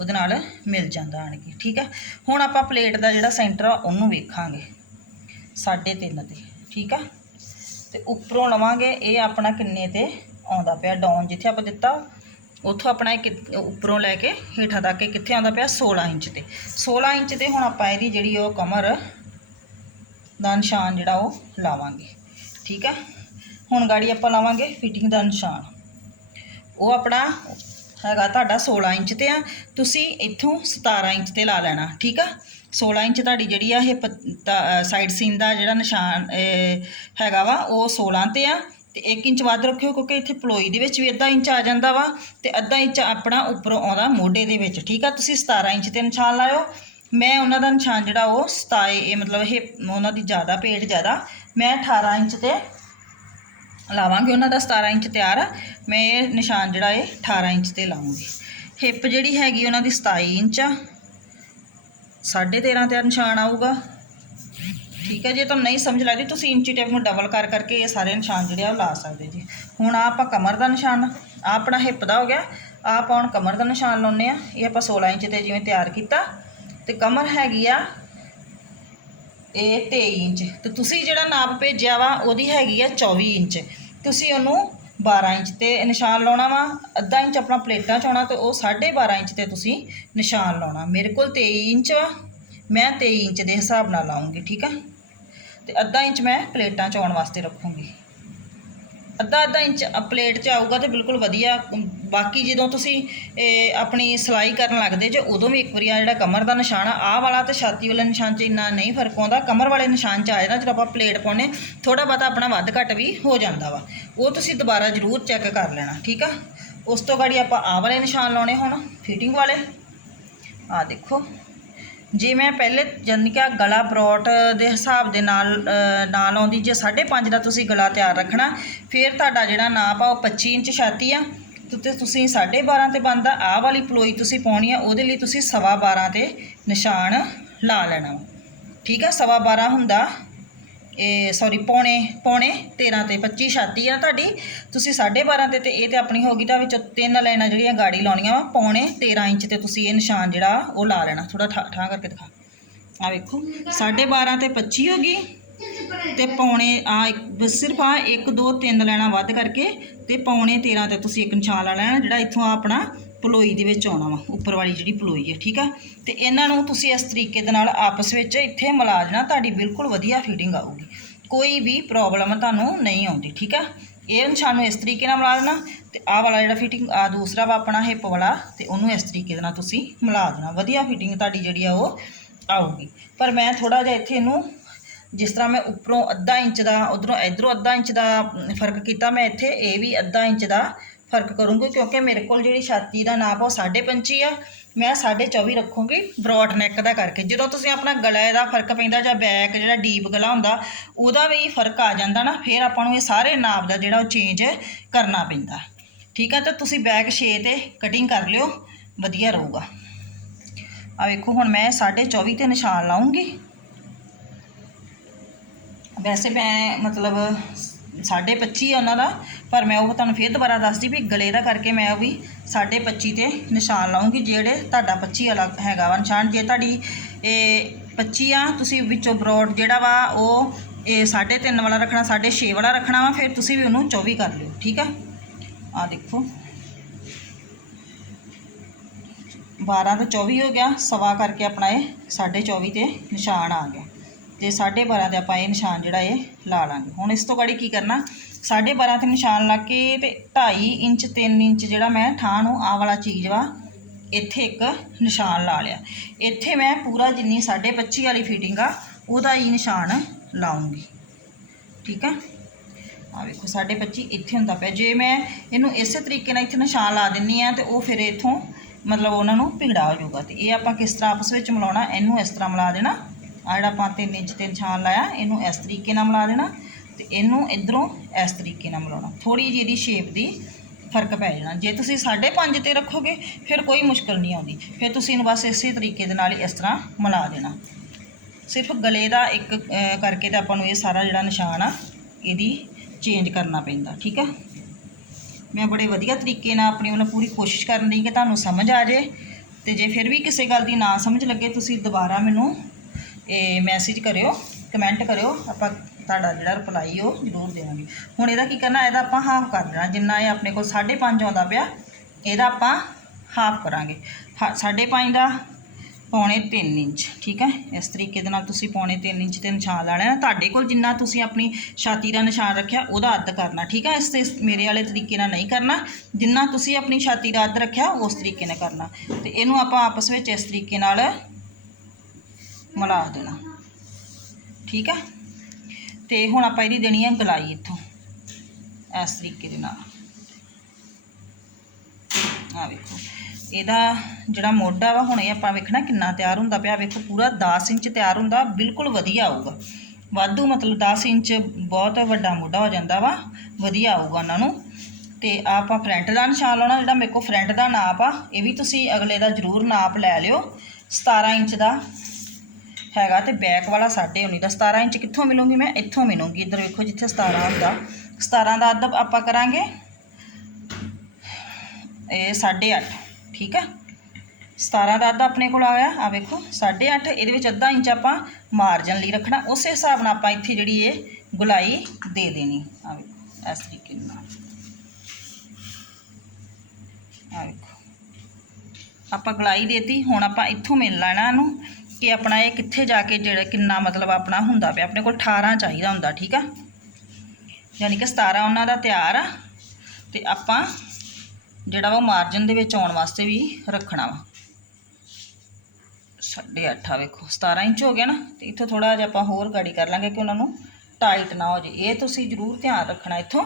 ਉਹਦੇ ਨਾਲ ਮਿਲ ਜਾਂਦਾ ਆਣ ਕੇ, ਠੀਕ ਆ? ਹੁਣ ਆਪਾਂ ਪਲੇਟ ਦਾ ਜਿਹੜਾ ਸੈਂਟਰ ਆ, ਉਹਨੂੰ ਵੇਖਾਂਗੇ, ਸਾਢੇ ਤਿੰਨ ਤੇ, ਠੀਕ ਆ? ਤੇ ਉੱਪਰੋਂ ਲਵਾਂਗੇ, ਇਹ ਆਪਣਾ ਕਿੰਨੇ ਤੇ ਆਉਂਦਾ ਪਿਆ, ਡਾਊਨ ਜਿੱਥੇ ਆਪਾਂ ਦਿੱਤਾ ਉੱਥੋਂ ਆਪਣਾ ਇਹ ਕਿ- ਉੱਪਰੋਂ ਲੈ ਕੇ ਹੇਠਾਂ ਤੱਕ ਇਹ ਕਿੱਥੇ ਆਉਂਦਾ ਪਿਆ? 16 ਇੰਚ ਤੇ। 16 ਇੰਚ ਤੇ ਹੁਣ ਆਪਾਂ ਇਹਦੀ ਜਿਹੜੀ ਉਹ ਕਮਰ ਦਾ ਨਿਸ਼ਾਨ ਜਿਹੜਾ ਉਹ ਲਾਵਾਂਗੇ। ਠੀਕ ਆ? ਹੁਣ ਗਾੜੀ ਆਪਾਂ ਲਾਵਾਂਗੇ ਫਿਟਿੰਗ ਦਾ ਨਿਸ਼ਾਨ। ਉਹ ਆਪਣਾ ਹੈਗਾ ਤੁਹਾਡਾ 16 ਇੰਚ ਤੇ ਆ। ਤੁਸੀਂ ਇੱਥੋਂ 17 ਇੰਚ ਤੇ ਲਾ ਲੈਣਾ। ਠੀਕ ਆ? 16 ਇੰਚ ਤੁਹਾਡੀ ਜਿਹੜੀ ਆ ਇਹ ਸਾਈਡ ਸੀਨ ਦਾ ਜਿਹੜਾ ਨਿਸ਼ਾਨ ਹੈਗਾ ਵਾ, ਉਹ 16 ਤੇ ਆ। ਤੇ 1 ਇੰਚ ਵੱਧ ਰੱਖਿਓ, ਕਿਉਂਕਿ ਇੱਥੇ ਪਲੋਈ ਦੇ ਵਿੱਚ ਵੀ ਅੱਧਾ ਇੰਚ ਆ ਜਾਂਦਾ ਵਾ ਤੇ ਅੱਧਾ ਇੰਚ ਆਪਣਾ ਉੱਪਰੋਂ ਆਉਂਦਾ ਮੋਢੇ ਦੇ ਵਿੱਚ, ਠੀਕ ਆ? ਤੁਸੀਂ 17 ਇੰਚ ਤੇ ਨਿਸ਼ਾਨ ਲਾਇਓ। ਮੈਂ ਉਹਨਾਂ ਦਾ ਨਿਸ਼ਾਨ ਜਿਹੜਾ ਉਹ 27 ਇਹ ਮਤਲਬ ਇਹ ਉਹਨਾਂ ਦੀ ਜ਼ਿਆਦਾ ਪੇਟ ਜ਼ਿਆਦਾ, ਮੈਂ 18 ਇੰਚ ਤੇ ਲਾਵਾਂਗੇ, ਉਹਨਾਂ ਦਾ 17 ਇੰਚ ਤਿਆਰ। ਆ ਮੈਂ ਇਹ ਨਿਸ਼ਾਨ ਜਿਹੜਾ ਇਹ 18 ਇੰਚ ਤੇ ਲਾਉਂਗੀ। ਹਿੱਪ ਜਿਹੜੀ ਹੈਗੀ ਉਹਨਾਂ ਦੀ 27 ਇੰਚ ਆ। 13.5 ਤੇ ਨਿਸ਼ਾਨ ਆਊਗਾ। ਠੀਕ ਹੈ, ਜੇ ਤੁਹਾਨੂੰ ਨਹੀਂ ਸਮਝ ਲੱਗਦੀ, ਤੁਸੀਂ ਇੰਚੀ ਟੇਪ ਨੂੰ ਡਬਲ ਕਰ ਕਰਕੇ ਇਹ ਸਾਰੇ ਨਿਸ਼ਾਨ ਜਿਹੜੇ ਆ ਉਹ ਲਾ ਸਕਦੇ ਜੀ। ਹੁਣ ਆਹ ਆਪਾਂ ਕਮਰ ਦਾ ਨਿਸ਼ਾਨ, ਆਹ ਆਪਣਾ ਹਿੱਪ ਦਾ ਹੋ ਗਿਆ। ਆਹ ਆਪਾਂ ਹੁਣ ਕਮਰ ਦਾ ਨਿਸ਼ਾਨ ਲਾਉਨੇ ਆ ਇਹ ਆਪਾਂ 16 ਇੰਚ ਤੇ ਜਿਵੇਂ ਤਿਆਰ ਕੀਤਾ। ਤੇ ਕਮਰ ਹੈਗੀ ਆ ਇਹ 23 ਇੰਚ। ਤੇ ਤੁਸੀਂ ਜਿਹੜਾ ਨਾਪ ਭੇਜਿਆ ਵਾ, ਉਹਦੀ ਹੈਗੀ ਆ 24 ਇੰਚ। ਤੁਸੀਂ ਉਹਨੂੰ 12 ਇੰਚ ਤੇ ਨਿਸ਼ਾਨ ਲਾਉਣਾ ਵਾ। ਅੱਧਾ ਇੰਚ ਆਪਣਾ ਪਲੇਟਾਂ 'ਚ ਆਉਣਾ ਤੇ ਉਹ 12.5 ਇੰਚ ਤੇ ਤੁਸੀਂ ਨਿਸ਼ਾਨ ਲਾਉਣਾ। ਮੇਰੇ ਕੋਲ 23 ਇੰਚ ਵਾ। ਮੈਂ 23 ਇੰਚ ਦੇ ਹਿਸਾਬ ਨਾਲ ਲਾਉਂਗੀ, ਠੀਕ ਆ? ਤੇ ਅੱਧਾ ਇੰਚ ਮੈਂ ਪਲੇਟਾਂ 'ਚ ਆਉਣ ਵਾਸਤੇ ਰੱਖੂੰਗੀ। ਅੱਧਾ ਅੱਧਾ ਇੰਚ ਪਲੇਟ 'ਚ ਆਊਗਾ ਤੇ ਬਿਲਕੁਲ ਵਧੀਆ ਬਾਕੀ ਜਦੋਂ ਤੁਸੀਂ ਆਪਣੀ ਸਿਲਾਈ ਕਰਨ ਲੱਗਦੇ ਜੇ, ਉਦੋਂ ਵੀ ਇੱਕ ਵਾਰੀ ਆ ਜਿਹੜਾ ਕਮਰ ਦਾ ਨਿਸ਼ਾਨ ਆ, ਆਹ ਵਾਲਾ ਤੇ ਛਾਤੀ ਵਾਲੇ ਨਿਸ਼ਾਨ 'ਚ ਇੰਨਾ ਨਹੀਂ ਫ਼ਰਕ ਆਉਂਦਾ, ਕਮਰ ਵਾਲੇ ਨਿਸ਼ਾਨ 'ਚ ਆ ਜਾਂਦਾ ਜਦੋਂ ਆਪਾਂ ਪਲੇਟ ਪਾਉਨੇ ਥੋੜਾ ਬਹੁਤਾ ਆਪਣਾ ਵੱਧ ਘੱਟ ਵੀ ਹੋ ਜਾਂਦਾ ਵਾ। ਉਹ ਤੁਸੀਂ ਦੁਬਾਰਾ ਜ਼ਰੂਰ ਚੈੱਕ ਕਰ ਲੈਣਾ, ਠੀਕ ਆ? ਉਸ ਤੋਂ ਗਾੜੀ ਆਪਾਂ ਆਹ ਵਾਲੇ ਨਿਸ਼ਾਨ ਲਾਉਣੇ ਹੁਣ ਫਿਟਿੰਗ ਵਾਲੇ। ਆ ਦੇਖੋ। ਜੇ ਮੈਂ ਪਹਿਲੇ ਜਾਣੀ ਕਿ ਗਲਾ ਬਰੋਟ ਦੇ ਹਿਸਾਬ ਦੇ ਨਾਲ ਅ, ਨਾਲ ਆਉਂਦੀ ਜੇ 5.5 ਦਾ ਤੁਸੀਂ ਗਲਾ ਤਿਆਰ ਰੱਖਣਾ ਫਿਰ ਤੁਹਾਡਾ ਜਿਹੜਾ ਨਾਪ ਆ ਉਹ 25 ਇੰਚ ਛਾਤੀ ਆ। ਤੇ ਤੇ ਤੁਸੀਂ 12.5 ਤੇ ਬੰਦਾ ਆਹ ਵਾਲੀ ਪਲੋਈ ਤੁਸੀਂ ਪਾਉਣੀ ਆ ਉਹਦੇ ਲਈ ਤੁਸੀਂ 12.5 ਤੇ ਨਿਸ਼ਾਨ ਲਾ ਲੈਣਾ। ਠੀਕ ਆ 12.5 ਹੁੰਦਾ। ਇਹ ਸੌਰੀ ਪੌਣੇ ਪੌਣੇ 13 ਤੇ 25 ਛਾਤੀ ਆ ਤੁਹਾਡੀ। ਤੁਸੀਂ 12.5 ਤੇ ਤੇ ਇਹ ਤੇ ਆਪਣੀ ਹੋ ਗਈ ਤਾਂ ਵਿੱਚੋਂ ਤਿੰਨ ਲਾਈਨਾਂ ਜਿਹੜੀਆਂ ਗਾੜੀ ਲਾਉਣੀਆਂ ਵਾ, ਪੌਣੇ 13 ਇੰਚ ਤੇ ਤੁਸੀਂ ਇਹ ਨਿਸ਼ਾਨ ਜਿਹੜਾ ਉਹ ਲਾ ਲੈਣਾ। ਥੋੜਾ ਠਾਹ ਕਰਕੇ ਦਿਖਾ। ਆ ਵੇਖੋ 12.5 ਤੇ 25 ਹੋ ਗਈ ਤੇ ਪੌਣੇ ਆ ਸਿਰਫ ਆ 1 2 3 ਲੈਣਾ ਵੱਧ ਕਰਕੇ ਤੇ ਪੌਣੇ 13 ਤੇ ਤੁਸੀਂ ਇੱਕ ਨਿਸ਼ਾਨ ਲਾ ਲੈਣਾ ਜਿਹੜਾ ਇੱਥੋਂ ਆ ਆਪਣਾ ਪਲੋਈ ਦੇ ਵਿੱਚ ਆਉਣਾ ਵਾ, ਉੱਪਰ ਵਾਲੀ ਜਿਹੜੀ ਪਲੋਈ ਹੈ ਠੀਕ ਆ? ਤੇ ਇਹਨਾਂ ਨੂੰ ਤੁਸੀਂ ਇਸ ਤਰੀਕੇ ਦੇ ਨਾਲ ਆਪਸ ਵਿੱਚ ਇੱਥੇ ਮਿਲਾ ਦੇਣਾ ਤੁਹਾਡੀ ਬਿਲਕੁਲ ਵਧੀਆ ਫਿਟਿੰਗ ਆਊਗੀ। ਕੋਈ ਵੀ ਪ੍ਰੋਬਲਮ ਤੁਹਾਨੂੰ ਨਹੀਂ ਆਉਂਦੀ, ਠੀਕ ਆ? ਇਹ ਨਿਸ਼ਾਨ ਇਸ ਤਰੀਕੇ ਨਾਲ ਮਿਲਾ ਦੇਣਾ, ਤੇ ਆਹ ਵਾਲਾ ਜਿਹੜਾ ਫਿਟਿੰਗ ਆ ਦੂਸਰਾ ਵਾ ਆਪਣਾ ਹਿੱਪ ਵਾਲਾ, ਤੇ ਉਹਨੂੰ ਇਸ ਤਰੀਕੇ ਦੇ ਨਾਲ ਤੁਸੀਂ ਮਿਲਾ ਦੇਣਾ। ਵਧੀਆ ਫਿਟਿੰਗ ਤੁਹਾਡੀ ਜਿਹੜੀ ਆ ਉਹ ਆਊਗੀ। ਪਰ ਮੈਂ ਥੋੜਾ ਜਿਹਾ ਇੱਥੇ ਇਹਨੂੰ, ਜਿਸ ਤਰ੍ਹਾਂ ਮੈਂ ਉੱਪਰੋਂ ਅੱਧਾ ਇੰਚ ਦਾ, ਉਧਰੋਂ ਇਧਰੋਂ ਅੱਧਾ ਇੰਚ ਦਾ ਫ਼ਰਕ ਕੀਤਾ, ਮੈਂ ਇੱਥੇ ਇਹ ਵੀ ਅੱਧਾ ਇੰਚ ਦਾ ਫ਼ਰਕ ਕਰੂੰਗੀ ਕਿਉਂਕਿ ਮੇਰੇ ਕੋਲ ਜਿਹੜੀ ਛਾਤੀ ਦਾ ਨਾਪ ਉਹ 5.5 ਆ। ਮੈਂ 24.5 ਰੱਖੂੰਗੀ ਬ੍ਰੌਡ ਨੈਕ ਦਾ ਕਰਕੇ। ਜਦੋਂ ਤੁਸੀਂ ਆਪਣਾ ਗਲੇ ਦਾ ਫ਼ਰਕ ਪੈਂਦਾ ਜਾਂ ਬੈਕ ਜਿਹੜਾ ਡੀਪ ਗਲਾ ਹੁੰਦਾ, ਉਹਦਾ ਵੀ ਫ਼ਰਕ ਆ ਜਾਂਦਾ ਨਾ, ਫਿਰ ਆਪਾਂ ਨੂੰ ਇਹ ਸਾਰੇ ਨਾਪ ਦਾ ਜਿਹੜਾ ਉਹ ਚੇਂਜ ਕਰਨਾ ਪੈਂਦਾ। ਠੀਕ ਆ, ਤਾਂ ਤੁਸੀਂ ਬੈਕ 6 ਤੇ ਕਟਿੰਗ ਕਰ ਲਿਓ, ਵਧੀਆ ਰਹੂਗਾ। ਆ ਵੇਖੋ, ਹੁਣ ਮੈਂ 24.5 ਤੇ ਨਿਸ਼ਾਨ ਲਾਉਂਗੀ ਵੈਸੇ ਮੈਂ ਮਤਲਬ 25 ਆ ਉਹਨਾਂ ਦਾ, ਪਰ ਮੈਂ ਉਹ ਤੁਹਾਨੂੰ ਫੇਰ ਦੁਬਾਰਾ ਦੱਸਦੀ ਵੀ ਗਲੇ ਦਾ ਕਰਕੇ ਮੈਂ ਉਹ ਵੀ ਸਾਢੇ 25 ਤੇ ਨਿਸ਼ਾਨ ਲਾਉਂਗੀ, ਜਿਹੜੇ ਤੁਹਾਡਾ 25 ਵਾਲਾ ਹੈਗਾ ਵਾ ਨਿਸ਼ਾਨ। ਜੇ ਤੁਹਾਡੀ ਇਹ 25 ਆ, ਤੁਸੀਂ ਵਿੱਚੋਂ ਬਰੋਡ ਜਿਹੜਾ ਵਾ, ਉਹ ਇਹ ਸਾਢੇ ਤਿੰਨ ਵਾਲਾ ਰੱਖਣਾ, ਸਾਢੇ 6 ਵਾਲਾ ਰੱਖਣਾ ਵਾ, ਫਿਰ ਤੁਸੀਂ ਵੀ ਉਹਨੂੰ 24 ਕਰ ਲਿਓ, ਠੀਕ ਆ? ਆ ਦੇਖੋ। 12 ਤੋਂ 24 ਹੋ ਗਿਆ, ਸਵਾ ਕਰਕੇ ਆਪਣਾ ਇਹ ਸਾਢੇ 24 ਤੇ ਨਿਸ਼ਾਨ ਆ ਗਿਆ। ਤੇ ਸਾਢੇ 12 ਤੇ ਆਪਾਂ ਇਹ ਨਿਸ਼ਾਨ ਜਿਹੜਾ ਇਹ ਲਾ ਲਾਂਗੇ। ਹੁਣ ਇਸ ਤੋਂ ਗਾੜੀ ਕੀ ਕਰਨਾ? ਸਾਢੇ 12 ਤੇ ਨਿਸ਼ਾਨ ਲਾ ਕੇ ਤੇ 2.5 ਇੰਚ 3 ਇੰਚ ਜਿਹੜਾ ਮੈਂ ਠਾਹ ਨੂੰ ਆਹ ਵਾਲਾ ਚੀਜ਼ ਵਾ, ਇੱਥੇ ਇੱਕ ਨਿਸ਼ਾਨ ਲਾ ਲਿਆ। ਇੱਥੇ ਮੈਂ ਪੂਰਾ ਜਿੰਨੀ ਸਾਢੇ 25 ਵਾਲੀ ਫਿਟਿੰਗ ਆ, ਉਹਦਾ ਹੀ ਨਿਸ਼ਾਨ ਲਾਉਂਗੀ। ਠੀਕ ਆ? ਆ ਵੇਖੋ, ਸਾਢੇ 25 ਇੱਥੇ ਹੁੰਦਾ ਪਿਆ। ਜੇ ਮੈਂ ਇਹਨੂੰ ਇਸੇ ਤਰੀਕੇ ਨਾਲ ਇੱਥੇ ਨਿਸ਼ਾਨ ਲਾ ਦਿੰਨੀ ਆ ਤੇ ਉਹ ਫਿਰ ਇੱਥੋਂ ਮਤਲਬ ਉਹਨਾਂ ਨੂੰ ਭਿਗੜਾ ਹੋ ਜਾਊਗਾ। ਤੇ ਇਹ ਆਪਾਂ ਕਿਸ ਤਰ੍ਹਾਂ ਆਪਸ ਵਿੱਚ ਮਿਲਾਉਣਾ? ਇਹਨੂੰ ਇਸ ਤਰ੍ਹਾਂ ਮਿਲਾ ਦੇਣਾ। ਆ ਜਿਹੜਾ ਆਪਾਂ 3 ਇੰਚ ਤੇ ਨਿਸ਼ਾਨ ਲਾਇਆ, ਇਹਨੂੰ ਇਸ ਤਰੀਕੇ ਨਾਲ ਮਿਲਾ ਦੇਣਾ ਤੇ ਇਹਨੂੰ ਇਧਰੋਂ ਇਸ ਤਰੀਕੇ ਨਾਲ ਮਿਲਾਉਣਾ। ਥੋੜੀ ਜਿਹੀ ਇਹਦੀ ਸ਼ੇਪ ਦੀ ਫ਼ਰਕ ਪੈ ਜਾਣਾ। ਜੇ ਤੁਸੀਂ 5.5 ਤੇ ਰੱਖੋਗੇ, ਫਿਰ ਕੋਈ ਮੁਸ਼ਕਲ ਨਹੀਂ ਆਉਂਦੀ। ਫਿਰ ਤੁਸੀਂ ਇਹਨੂੰ ਬਸ ਇਸੇ ਤਰੀਕੇ ਦੇ ਨਾਲ ਹੀ ਇਸ ਤਰ੍ਹਾਂ ਮਿਲਾ ਦੇਣਾ। ਸਿਰਫ ਗਲੇ ਦਾ ਇੱਕ ਕਰਕੇ ਤਾਂ ਆਪਾਂ ਨੂੰ ਇਹ ਸਾਰਾ ਜਿਹੜਾ ਨਿਸ਼ਾਨ ਆ, ਇਹਦੀ ਚੇਂਜ ਕਰਨਾ ਪੈਂਦਾ, ਠੀਕ ਆ? ਮੈਂ ਬੜੇ ਵਧੀਆ ਤਰੀਕੇ ਨਾਲ ਆਪਣੀ ਵੱਲੋਂ ਪੂਰੀ ਕੋਸ਼ਿਸ਼ ਕਰਨ ਦੀ ਕਿ ਤੁਹਾਨੂੰ ਸਮਝ ਆ ਜੇ ਤੇ ਜੇ ਫਿਰ ਵੀ ਕਿਸੇ ਗੱਲ ਦੀ ਨਾ ਸਮਝ ਲੱਗੇ, ਤੁਸੀਂ ਦੁਬਾਰਾ ਮੈਨੂੰ ਇਹ ਮੈਸੇਜ ਕਰਿਓ ਕਮੈਂਟ ਕਰਿਓ, ਆਪਾਂ ਤੁਹਾਡਾ ਜਿਹੜਾ ਰਿਪਲਾਈ ਉਹ ਜ਼ਰੂਰ ਦੇਵਾਂਗੇ। ਹੁਣ ਇਹਦਾ ਕੀ ਕਰਨਾ, ਇਹਦਾ ਆਪਾਂ ਹਾਫ ਕਰ ਦੇਣਾ, ਜਿੰਨਾ ਇਹ ਆਪਣੇ ਕੋਲ 5.5 ਆਉਂਦਾ ਪਿਆ, ਇਹਦਾ ਆਪਾਂ ਹਾਫ ਕਰਾਂਗੇ। ਹਾ- ਸਾਢੇ ਪੰਜ ਦਾ ਪੌਣੇ 3 ਇੰਚ, ਠੀਕ ਹੈ? ਇਸ ਤਰੀਕੇ ਦੇ ਨਾਲ ਤੁਸੀਂ ਪੌਣੇ 3 ਇੰਚ ਤੇ ਨਿਸ਼ਾਨ ਲਾਣਾ ਹੈ। ਤੁਹਾਡੇ ਕੋਲ ਜਿੰਨਾ ਤੁਸੀਂ ਆਪਣੀ ਛਾਤੀ ਦਾ ਨਿਸ਼ਾਨ ਰੱਖਿਆ, ਉਹਦਾ ਅੱਧ ਕਰਨਾ, ਠੀਕ ਹੈ? ਇਸ ਤੇ ਮੇਰੇ ਵਾਲੇ ਤਰੀਕੇ ਨਾਲ ਨਹੀਂ ਕਰਨਾ। ਜਿੰਨਾ ਤੁਸੀਂ ਆਪਣੀ ਛਾਤੀ ਦਾ ਅੱਧ ਰੱਖਿਆ, ਉਸ ਤਰੀਕੇ ਨਾਲ ਕਰਨਾ। ਤੇ ਇਹਨੂੰ ਆਪਾਂ ਆਪਸ ਵਿੱਚ ਇਸ ਤਰੀਕੇ ਨਾਲ ਮਿਲਾ ਦੇਣਾ। ਠੀਕ ਆ ਤੇ ਹੁਣ ਆਪਾਂ ਇਹਦੀ ਦੇਣੀ ਹੈ ਗਲਾਈ ਇੱਥੋਂ, ਇਸ ਤਰੀਕੇ ਦੇ ਨਾਲ। ਆ ਵੇਖੋ, ਇਹਦਾ ਜਿਹੜਾ ਮੋਢਾ ਵਾ, ਹੁਣ ਇਹ ਆਪਾਂ ਵੇਖਣਾ ਕਿੰਨਾ ਤਿਆਰ ਹੁੰਦਾ ਪਿਆ। ਵੇਖੋ, ਪੂਰਾ 10 ਇੰਚ ਤਿਆਰ ਹੁੰਦਾ, ਬਿਲਕੁਲ ਵਧੀਆ ਆਊਗਾ। ਵਾਧੂ ਮਤਲਬ 10 ਇੰਚ ਬਹੁਤ ਵੱਡਾ ਮੋਢਾ ਹੋ ਜਾਂਦਾ ਵਾ, ਵਧੀਆ ਆਊਗਾ ਉਹਨਾਂ ਨੂੰ। ਤੇ ਆਪਾਂ ਫਰੰਟ ਦਾ ਨਿਸ਼ਾਨ ਲਾਉਣਾ, ਜਿਹੜਾ ਮੇਰੇ ਕੋਲ ਫਰੰਟ ਦਾ ਨਾਪ ਆ, ਇਹ ਵੀ ਤੁਸੀਂ ਅਗਲੇ ਦਾ ਜ਼ਰੂਰ ਨਾਪ ਲੈ ਲਿਓ। 17 ਇੰਚ ਦਾ ਹੈਗਾ ਤੇ ਬੈਕ ਵਾਲਾ 19.5 ਦਾ 17 ਇੰਚ ਕਿੱਥੋਂ ਮਿਲੂਗੀ ਮੈਂ? ਇੱਥੋਂ ਮਿਲੂਗੀ। ਇੱਧਰ ਵੇਖੋ ਜਿੱਥੇ 17 ਹੁੰਦਾ। 17 ਦਾ ਅੱਧ ਆਪਾਂ ਕਰਾਂਗੇ। ਇਹ 8.5 ਠੀਕ ਆ? 17 ਦਾ ਅੱਧਾ ਆਪਣੇ ਕੋਲ ਆਇਆ। ਆ ਵੇਖੋ 8.5 ਇਹਦੇ ਵਿੱਚ ਅੱਧਾ ਇੰਚ ਆਪਾਂ ਮਾਰਜਨ ਲਈ ਰੱਖਣਾ। ਉਸੇ ਹਿਸਾਬ ਨਾਲ ਆਪਾਂ ਇੱਥੇ ਜਿਹੜੀ ਇਹ ਗੁਲਾਈ ਦੇ ਦੇਣੀ। ਆ ਵੇਖੋ, ਇਸ ਤਰੀਕੇ ਨਾਲ। ਆ ਵੇਖੋ। ਆਪਾਂ ਗਲਾਈ ਦੇਤੀ, ਹੁਣ ਆਪਾਂ ਇੱਥੋਂ ਮਿਲ ਲੈਣਾ ਇਹਨੂੰ। ਕਿ ਆਪਣਾ ਇਹ ਕਿੱਥੇ ਜਾ ਕੇ ਜਿਹੜਾ ਕਿੰਨਾ ਮਤਲਬ ਆਪਣਾ ਹੁੰਦਾ ਪਿਆ, ਆਪਣੇ ਕੋਲ 18 ਚਾਹੀਦਾ ਹੁੰਦਾ, ਠੀਕ ਆ? ਯਾਨੀ ਕਿ 17 ਉਹਨਾਂ ਦਾ ਤਿਆਰ ਆ, ਤੇ ਆਪਾਂ ਜਿਹੜਾ ਵਾ ਮਾਰਜਨ ਦੇ ਵਿੱਚ ਆਉਣ ਵਾਸਤੇ ਵੀ ਰੱਖਣਾ ਵਾ। ਸਾਢੇ ਅੱਠ ਆ ਵੇਖੋ 17 ਇੰਚ ਹੋ ਗਿਆ ਨਾ, ਤੇ ਇੱਥੋਂ ਥੋੜਾ ਜਿਹਾ ਆਪਾਂ ਹੋਰ ਗਾੜੀ ਕਰ ਲਾਂਗੇ ਕਿ ਉਹਨਾਂ ਨੂੰ ਟਾਈਟ ਨਾ ਹੋ ਜੇ ਇਹ ਤੁਸੀਂ ਜ਼ਰੂਰ ਧਿਆਨ ਰੱਖਣਾ ਇੱਥੋਂ।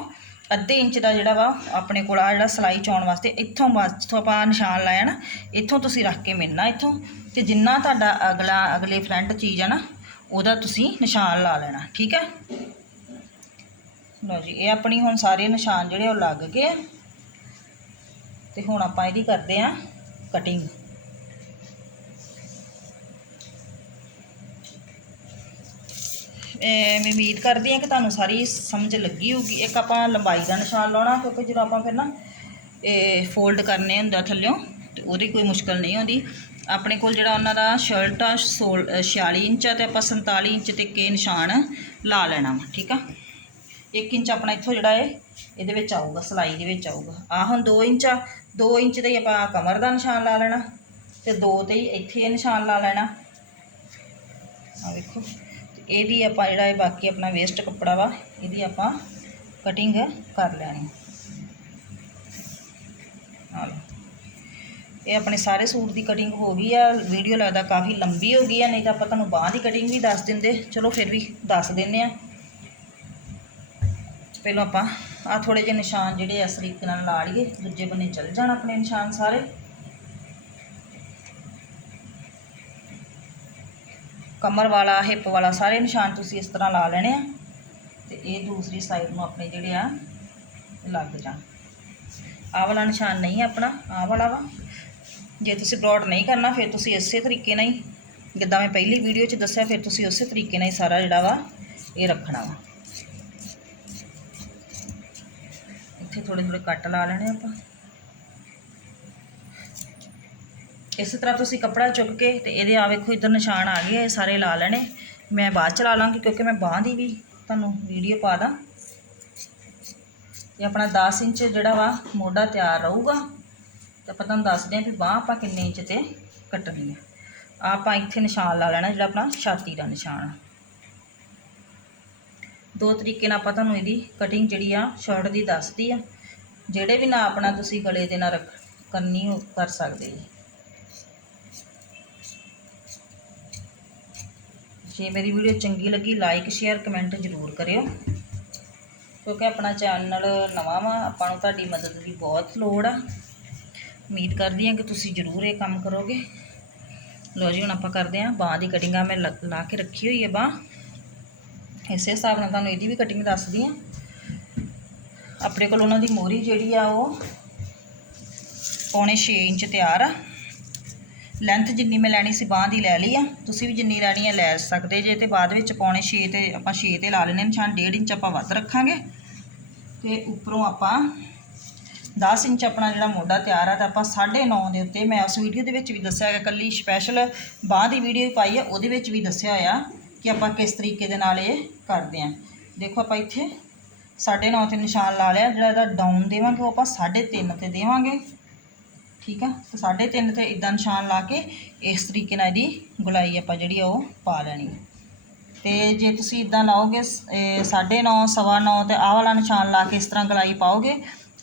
ਅੱਧੇ ਇੰਚ ਦਾ ਜਿਹੜਾ ਵਾ, ਆਪਣੇ ਕੋਲ ਆ ਜਿਹੜਾ ਸਲਾਈ ਚਾਉਣ ਵਾਸਤੇ, ਇੱਥੋਂ ਬਸ, ਜਿੱਥੋਂ ਆਪਾਂ ਨਿਸ਼ਾਨ ਲਾਇਆ ਨਾ, ਇੱਥੋਂ ਤੁਸੀਂ ਰੱਖ ਕੇ ਮਿਲਣਾ ਇੱਥੋਂ, ਤੇ ਜਿੰਨਾ ਤੁਹਾਡਾ ਅਗਲਾ, ਅਗਲੇ ਫਰੰਟ ਚੀਜ਼ ਆ ਨਾ, ਉਹਦਾ ਤੁਸੀਂ ਨਿਸ਼ਾਨ ਲਾ ਲੈਣਾ, ਠੀਕ ਹੈ? ਲਓ ਜੀ, ਇਹ ਆਪਣੀ ਹੁਣ ਸਾਰੇ ਨਿਸ਼ਾਨ ਜਿਹੜੇ ਉਹ ਲੱਗ ਗਏ ਆ, ਤੇ ਹੁਣ ਆਪਾਂ ਇਹਦੀ ਕਰਦੇ ਆ ਕਟਿੰਗ ਮੈਂ ਉਮੀਦ ਕਰਦੀ ਹਾਂ ਕਿ ਤੁਹਾਨੂੰ ਸਾਰੀ ਸਮਝ ਲੱਗੀ ਹੋਊਗੀ। ਇੱਕ ਆਪਾਂ ਲੰਬਾਈ ਦਾ ਨਿਸ਼ਾਨ ਲਾਉਣਾ ਕਿਉਂਕਿ ਜਦੋਂ ਆਪਾਂ ਫਿਰ ਨਾ ਇਹ ਫੋਲਡ ਕਰਨੇ ਹੁੰਦਾ ਥੱਲਿਓਂ ਤੇ ਉਹਦੀ ਕੋਈ ਮੁਸ਼ਕਲ ਨਹੀਂ ਆਉਂਦੀ। ਆਪਣੇ ਕੋਲ ਜਿਹੜਾ ਉਹਨਾਂ ਦਾ ਸ਼ਰਟ ਆ ਸੋਲ ਅ, 46 ਇੰਚ ਆ ਤੇ ਆਪਾਂ 47 ਇੰਚ ਤੇ ਕੇ ਨਿਸ਼ਾਨ ਲਾ ਲੈਣਾ ਵਾ ਠੀਕ ਆ? 1 ਇੰਚ ਆਪਣਾ ਇੱਥੋਂ ਜਿਹੜਾ ਹੈ ਇਹਦੇ ਵਿੱਚ ਆਊਗਾ ਸਲਾਈ ਦੇ ਵਿੱਚ ਆਊਗਾ। ਆ ਹੁਣ 2 ਇੰਚ ਆ 2 ਇੰਚ ਤੇ ਹੀ ਆਪਾਂ ਕਮਰ ਦਾ ਨਿਸ਼ਾਨ ਲਾ ਲੈਣਾ ਤੇ 2 ਤੇ ਹੀ ਇੱਥੇ ਇਹ ਨਿਸ਼ਾਨ ਲਾ ਲੈਣਾ। ਆ ਵੇਖੋ। ਇਹਦੀ ਆਪਾਂ ਜਿਹੜਾ ਇਹ ਬਾਕੀ ਆਪਣਾ ਵੇਸਟ ਕੱਪੜਾ ਵਾ, ਇਹਦੀ ਆਪਾਂ ਕਟਿੰਗ ਕਰ ਲੈਣੀ। ਇਹ ਆਪਣੇ ਸਾਰੇ ਸੂਟ ਦੀ ਕਟਿੰਗ ਹੋ ਗਈ ਆ ਵੀਡੀਓ ਲੱਗਦਾ ਕਾਫੀ ਲੰਬੀ ਹੋ ਗਈ ਆ, ਨਹੀਂ ਤਾਂ ਆਪਾਂ ਤੁਹਾਨੂੰ ਬਾਹਾਂ ਦੀ ਕਟਿੰਗ ਵੀ ਦੱਸ ਦਿੰਦੇ। ਚਲੋ ਫਿਰ ਵੀ ਦੱਸ ਦਿੰਨੇ ਆ। ਪਹਿਲਾਂ ਆਪਾਂ ਆ ਥੋੜੇ ਜਿਹੇ ਨਿਸ਼ਾਨ ਜਿਹੜੇ ਇਸ ਤਰੀਕੇ ਨਾਲ ਲਾ ਲਈਏ। ਦੂਜੇ ਬੰਨੇ ਚੱਲ ਜਾਣ ਆਪਣੇ ਨਿਸ਼ਾਨ ਸਾਰੇ। ਕਮਰ ਵਾਲਾ, ਹਿੱਪ ਵਾਲਾ, ਸਾਰੇ ਨਿਸ਼ਾਨ ਤੁਸੀਂ ਇਸ ਤਰ੍ਹਾਂ ਲਾ ਲੈਣੇ ਆ ਤੇ ਇਹ ਦੂਸਰੀ ਸਾਈਡ ਨੂੰ ਆਪਣੇ ਜਿਹੜੇ ਆ, ਲੱਗ ਜਾਣ। ਆਹ ਵਾਲਾ ਨਿਸ਼ਾਨ ਨਹੀਂ ਆਪਣਾ, ਆਹ ਵਾਲਾ ਵਾ। ਜੇ ਤੁਸੀਂ ਬਰੋਡ ਨਹੀਂ ਕਰਨਾ, ਫਿਰ ਤੁਸੀਂ ਇਸੇ ਤਰੀਕੇ ਨਾਲ ਹੀ, ਜਿੱਦਾਂ ਮੈਂ ਪਹਿਲੀ ਵੀਡੀਓ 'ਚ ਦੱਸਿਆ, ਫਿਰ ਤੁਸੀਂ ਉਸੇ ਤਰੀਕੇ ਨਾਲ ਹੀ ਸਾਰਾ ਜਿਹੜਾ ਵਾ, ਇਹ ਰੱਖਣਾ ਵਾ। ਇੱਥੇ ਥੋੜੇ ਥੋੜੇ ਕੱਟ ਲਾ ਲੈਣੇ ਆਪਾਂ। ਇਸੇ ਤਰ੍ਹਾਂ ਤੁਸੀਂ ਕੱਪੜਾ ਚੁੱਕ ਕੇ ਤੇ ਇਹਦੇ ਆ ਵੇਖੋ ਇੱਧਰ ਨਿਸ਼ਾਨ ਆ ਗਏ ਇਹ ਸਾਰੇ ਲਾ ਲੈਣੇ। ਮੈਂ ਬਾਅਦ ਚ ਲਾ ਲਾਂਗੀ ਕਿਉਂਕਿ ਮੈਂ ਬਾਂਹ ਦੀ ਵੀ ਤੁਹਾਨੂੰ ਵੀਡੀਓ ਪਾ ਦਾਂ। ਤੇ ਆਪਣਾ 10 ਇੰਚ ਜਿਹੜਾ ਵਾ ਮੋਢਾ ਤਿਆਰ ਰਹੂਗਾ। ਤੇ ਆਪਾਂ ਤੁਹਾਨੂੰ ਦੱਸਦੇ ਹਾਂ ਵੀ ਬਾਂਹ ਆਪਾਂ ਕਿੰਨੇ ਇੰਚ ਤੇ ਕੱਟਣੀ ਹੈ ਆਪਾਂ ਇੱਥੇ ਨਿਸ਼ਾਨ ਲਾ ਲੈਣਾ ਜਿਹੜਾ ਆਪਣਾ ਛਾਤੀ ਦਾ ਨਿਸ਼ਾਨ ਆ। ਦੋ ਤਰੀਕੇ ਨਾਲ ਆਪਾਂ ਤੁਹਾਨੂੰ ਇਹਦੀ ਕਟਿੰਗ ਜਿਹੜੀ ਆ ਸ਼ਰਟ ਦੀ ਦੱਸਦੀ ਆ। ਜਿਹੜੇ ਵੀ ਨਾ ਆਪਣਾ ਤੁਸੀਂ ਗਲੇ ਦੇ ਨਾਲ ਰੱਖ ਕਰਨੀ ਉਹ ਕਰ ਸਕਦੇ ਜੀ ਜੇ ਮੇਰੀ ਵੀਡੀਓ ਚੰਗੀ ਲੱਗੀ ਲਾਈਕ ਸ਼ੇਅਰ ਕਮੈਂਟ ਜ਼ਰੂਰ ਕਰਿਓ। ਕਿਉਂਕਿ ਆਪਣਾ ਚੈਨਲ ਨਵਾਂ ਵਾ, ਆਪਾਂ ਨੂੰ ਤੁਹਾਡੀ ਮਦਦ ਦੀ ਬਹੁਤ ਲੋੜ ਆ। ਉਮੀਦ ਕਰਦੀ ਹਾਂ ਕਿ ਤੁਸੀਂ ਜ਼ਰੂਰ ਇਹ ਕੰਮ ਕਰੋਗੇ। ਲੋ ਜੀ, ਹੁਣ ਆਪਾਂ ਕਰਦੇ ਹਾਂ, ਬਾਂਹ ਦੀ ਕਟਿੰਗ ਆ, ਮੈਂ ਲ- ਲਾ ਕੇ ਰੱਖੀ ਹੋਈ ਹੈ ਬਾਂਹ। ਇਸੇ ਹਿਸਾਬ ਨਾਲ ਤੁਹਾਨੂੰ ਇਹਦੀ ਵੀ ਕਟਿੰਗ ਦੱਸਦੀ ਹਾਂ। ਆਪਣੇ ਕੋਲ ਉਹਨਾਂ ਦੀ ਮੋਹਰੀ ਜਿਹੜੀ ਆ, ਉਹ ਪੌਣੇ 6 ਇੰਚ ਤਿਆਰ ਆ। ਲੈਂਥ ਜਿੰਨੀ ਮੈਂ ਲੈਣੀ ਸੀ ਬਾਂਹ ਦੀ ਲੈ ਲਈ ਆ। ਤੁਸੀਂ ਵੀ ਜਿੰਨੀ ਲੈਣੀ ਆ ਲੈ ਸਕਦੇ ਜੇ, ਤੇ ਬਾਅਦ ਵਿੱਚ ਪੌਣੇ 6 ਤੇ ਆਪਾਂ 6 ਤੇ ਲਾ ਲੈਣੇ ਨਿਸ਼ਾਨ 1.5 ਇੰਚ ਆਪਾਂ ਵੱਧ ਰੱਖਾਂਗੇ। ਤੇ ਉੱਪਰੋਂ ਆਪਾਂ 10 ਇੰਚ ਆਪਣਾ ਜਿਹੜਾ ਮੋਢਾ ਤਿਆਰ ਆ, ਤਾਂ ਆਪਾਂ 9.5 ਦੇ ਉੱਤੇ, ਮੈਂ ਉਸ ਵੀਡੀਓ ਦੇ ਵਿੱਚ ਵੀ ਦੱਸਿਆ ਹੈਗਾ, ਕੱਲੀ ਸਪੈਸ਼ਲ ਬਾਂਹ ਦੀ ਵੀਡੀਓ ਪਾਈ ਆ, ਉਹਦੇ ਵਿੱਚ ਵੀ ਦੱਸਿਆ ਹੋਇਆ ਕਿ ਆਪਾਂ ਕਿਸ ਤਰੀਕੇ ਦੇ ਨਾਲ ਇਹ ਕਰਦੇ ਆ। ਦੇਖੋ ਆਪਾਂ ਇੱਥੇ 9.5 ਤੇ ਨਿਸ਼ਾਨ ਲਾ ਲਿਆ, ਜਿਹੜਾ ਇਹਦਾ ਡਾਊਨ ਦੇਵਾਂਗੇ, ਉਹ ਆਪਾਂ 3.5 ਤੇ ਦੇਵਾਂਗੇ। ਠੀਕ ਆ? ਤੇ 3.5 ਤੇ ਇਦਾਂ ਨਿਸ਼ਾਨ ਲਾ ਕੇ ਇਸ ਤਰੀਕੇ ਨਾਲ ਇਹਦੀ ਗੁਲਾਈ ਆਪਾਂ ਜਿਹੜੀ ਆ ਉਹ ਪਾ ਲੈਣੀ ਹੈ। ਤੇ ਜੇ ਤੁਸੀਂ ਇਦਾਂ ਲਾਓਗੇ 9.5 ਸਵਾ ਨੌ ਤੇ ਆਹ ਵਾਲਾ ਨਿਸ਼ਾਨ ਲਾ ਕੇ ਇਸ ਤਰ੍ਹਾਂ ਗੁਲਾਈ ਪਾਓਗੇ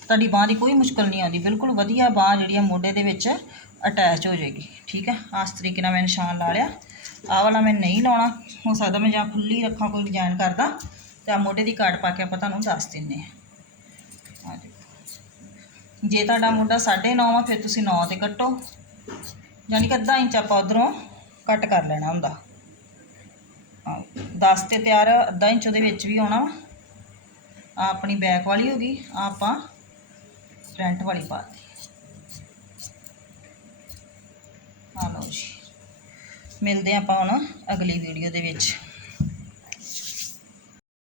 ਤੁਹਾਡੀ ਬਾਹ ਦੀ ਕੋਈ ਮੁਸ਼ਕਲ ਨਹੀਂ ਆਉਂਦੀ। ਬਿਲਕੁਲ ਵਧੀਆ ਬਾਹ ਜਿਹੜੀ ਆ ਮੋਢੇ ਦੇ ਵਿੱਚ ਅਟੈਚ ਹੋ ਜਾਏਗੀ। ਠੀਕ ਹੈ ਆਸ ਤਰੀਕੇ ਨਾਲ ਮੈਂ ਨਿਸ਼ਾਨ ਲਾ ਲਿਆ। ਆਹ ਵਾਲਾ ਮੈਂ ਨਹੀਂ ਲਾਉਣਾ। ਹੋ ਸਕਦਾ ਮੈਂ ਜਾਂ ਖੁੱਲੀ ਰੱਖਾਂ, ਕੋਈ ਡਿਜ਼ਾਈਨ ਕਰਦਾ। ਤੇ ਆ ਮੋਢੇ ਦੀ ਕਾਟ ਪਾ ਕੇ ਆਪਾਂ ਤੁਹਾਨੂੰ ਦੱਸ ਦਿੰਨੇ ਆ। ਜੇ ਤੁਹਾਡਾ ਮੋਢਾ 9.5 ਆ, ਫਿਰ ਤੁਸੀਂ 9 ਤੇ ਕੱਟੋ। ਯਾਨੀ ਕਿ ਅੱਧਾ ਇੰਚ ਆਪਾਂ ਉਧਰੋਂ ਕੱਟ ਕਰ ਲੈਣਾ ਹੁੰਦਾ। ਆ 10 ਤੇ ਤਿਆਰ ਅੱਧਾ ਇੰਚ ਉਹਦੇ ਵਿੱਚ ਵੀ ਆਉਣਾ। ਵਾ ਆ ਆਪਣੀ ਬੈਕ ਵਾਲੀ ਹੋ ਗਈ ਆ ਆਪਾਂ ਫਰੰਟ ਵਾਲੀ ਪਾਤੀ ਆ ਲਓ ਜੀ। ਮਿਲਦੇ ਆਪਾਂ ਹੁਣ ਅਗਲੀ ਵੀਡੀਓ ਦੇ ਵਿੱਚ।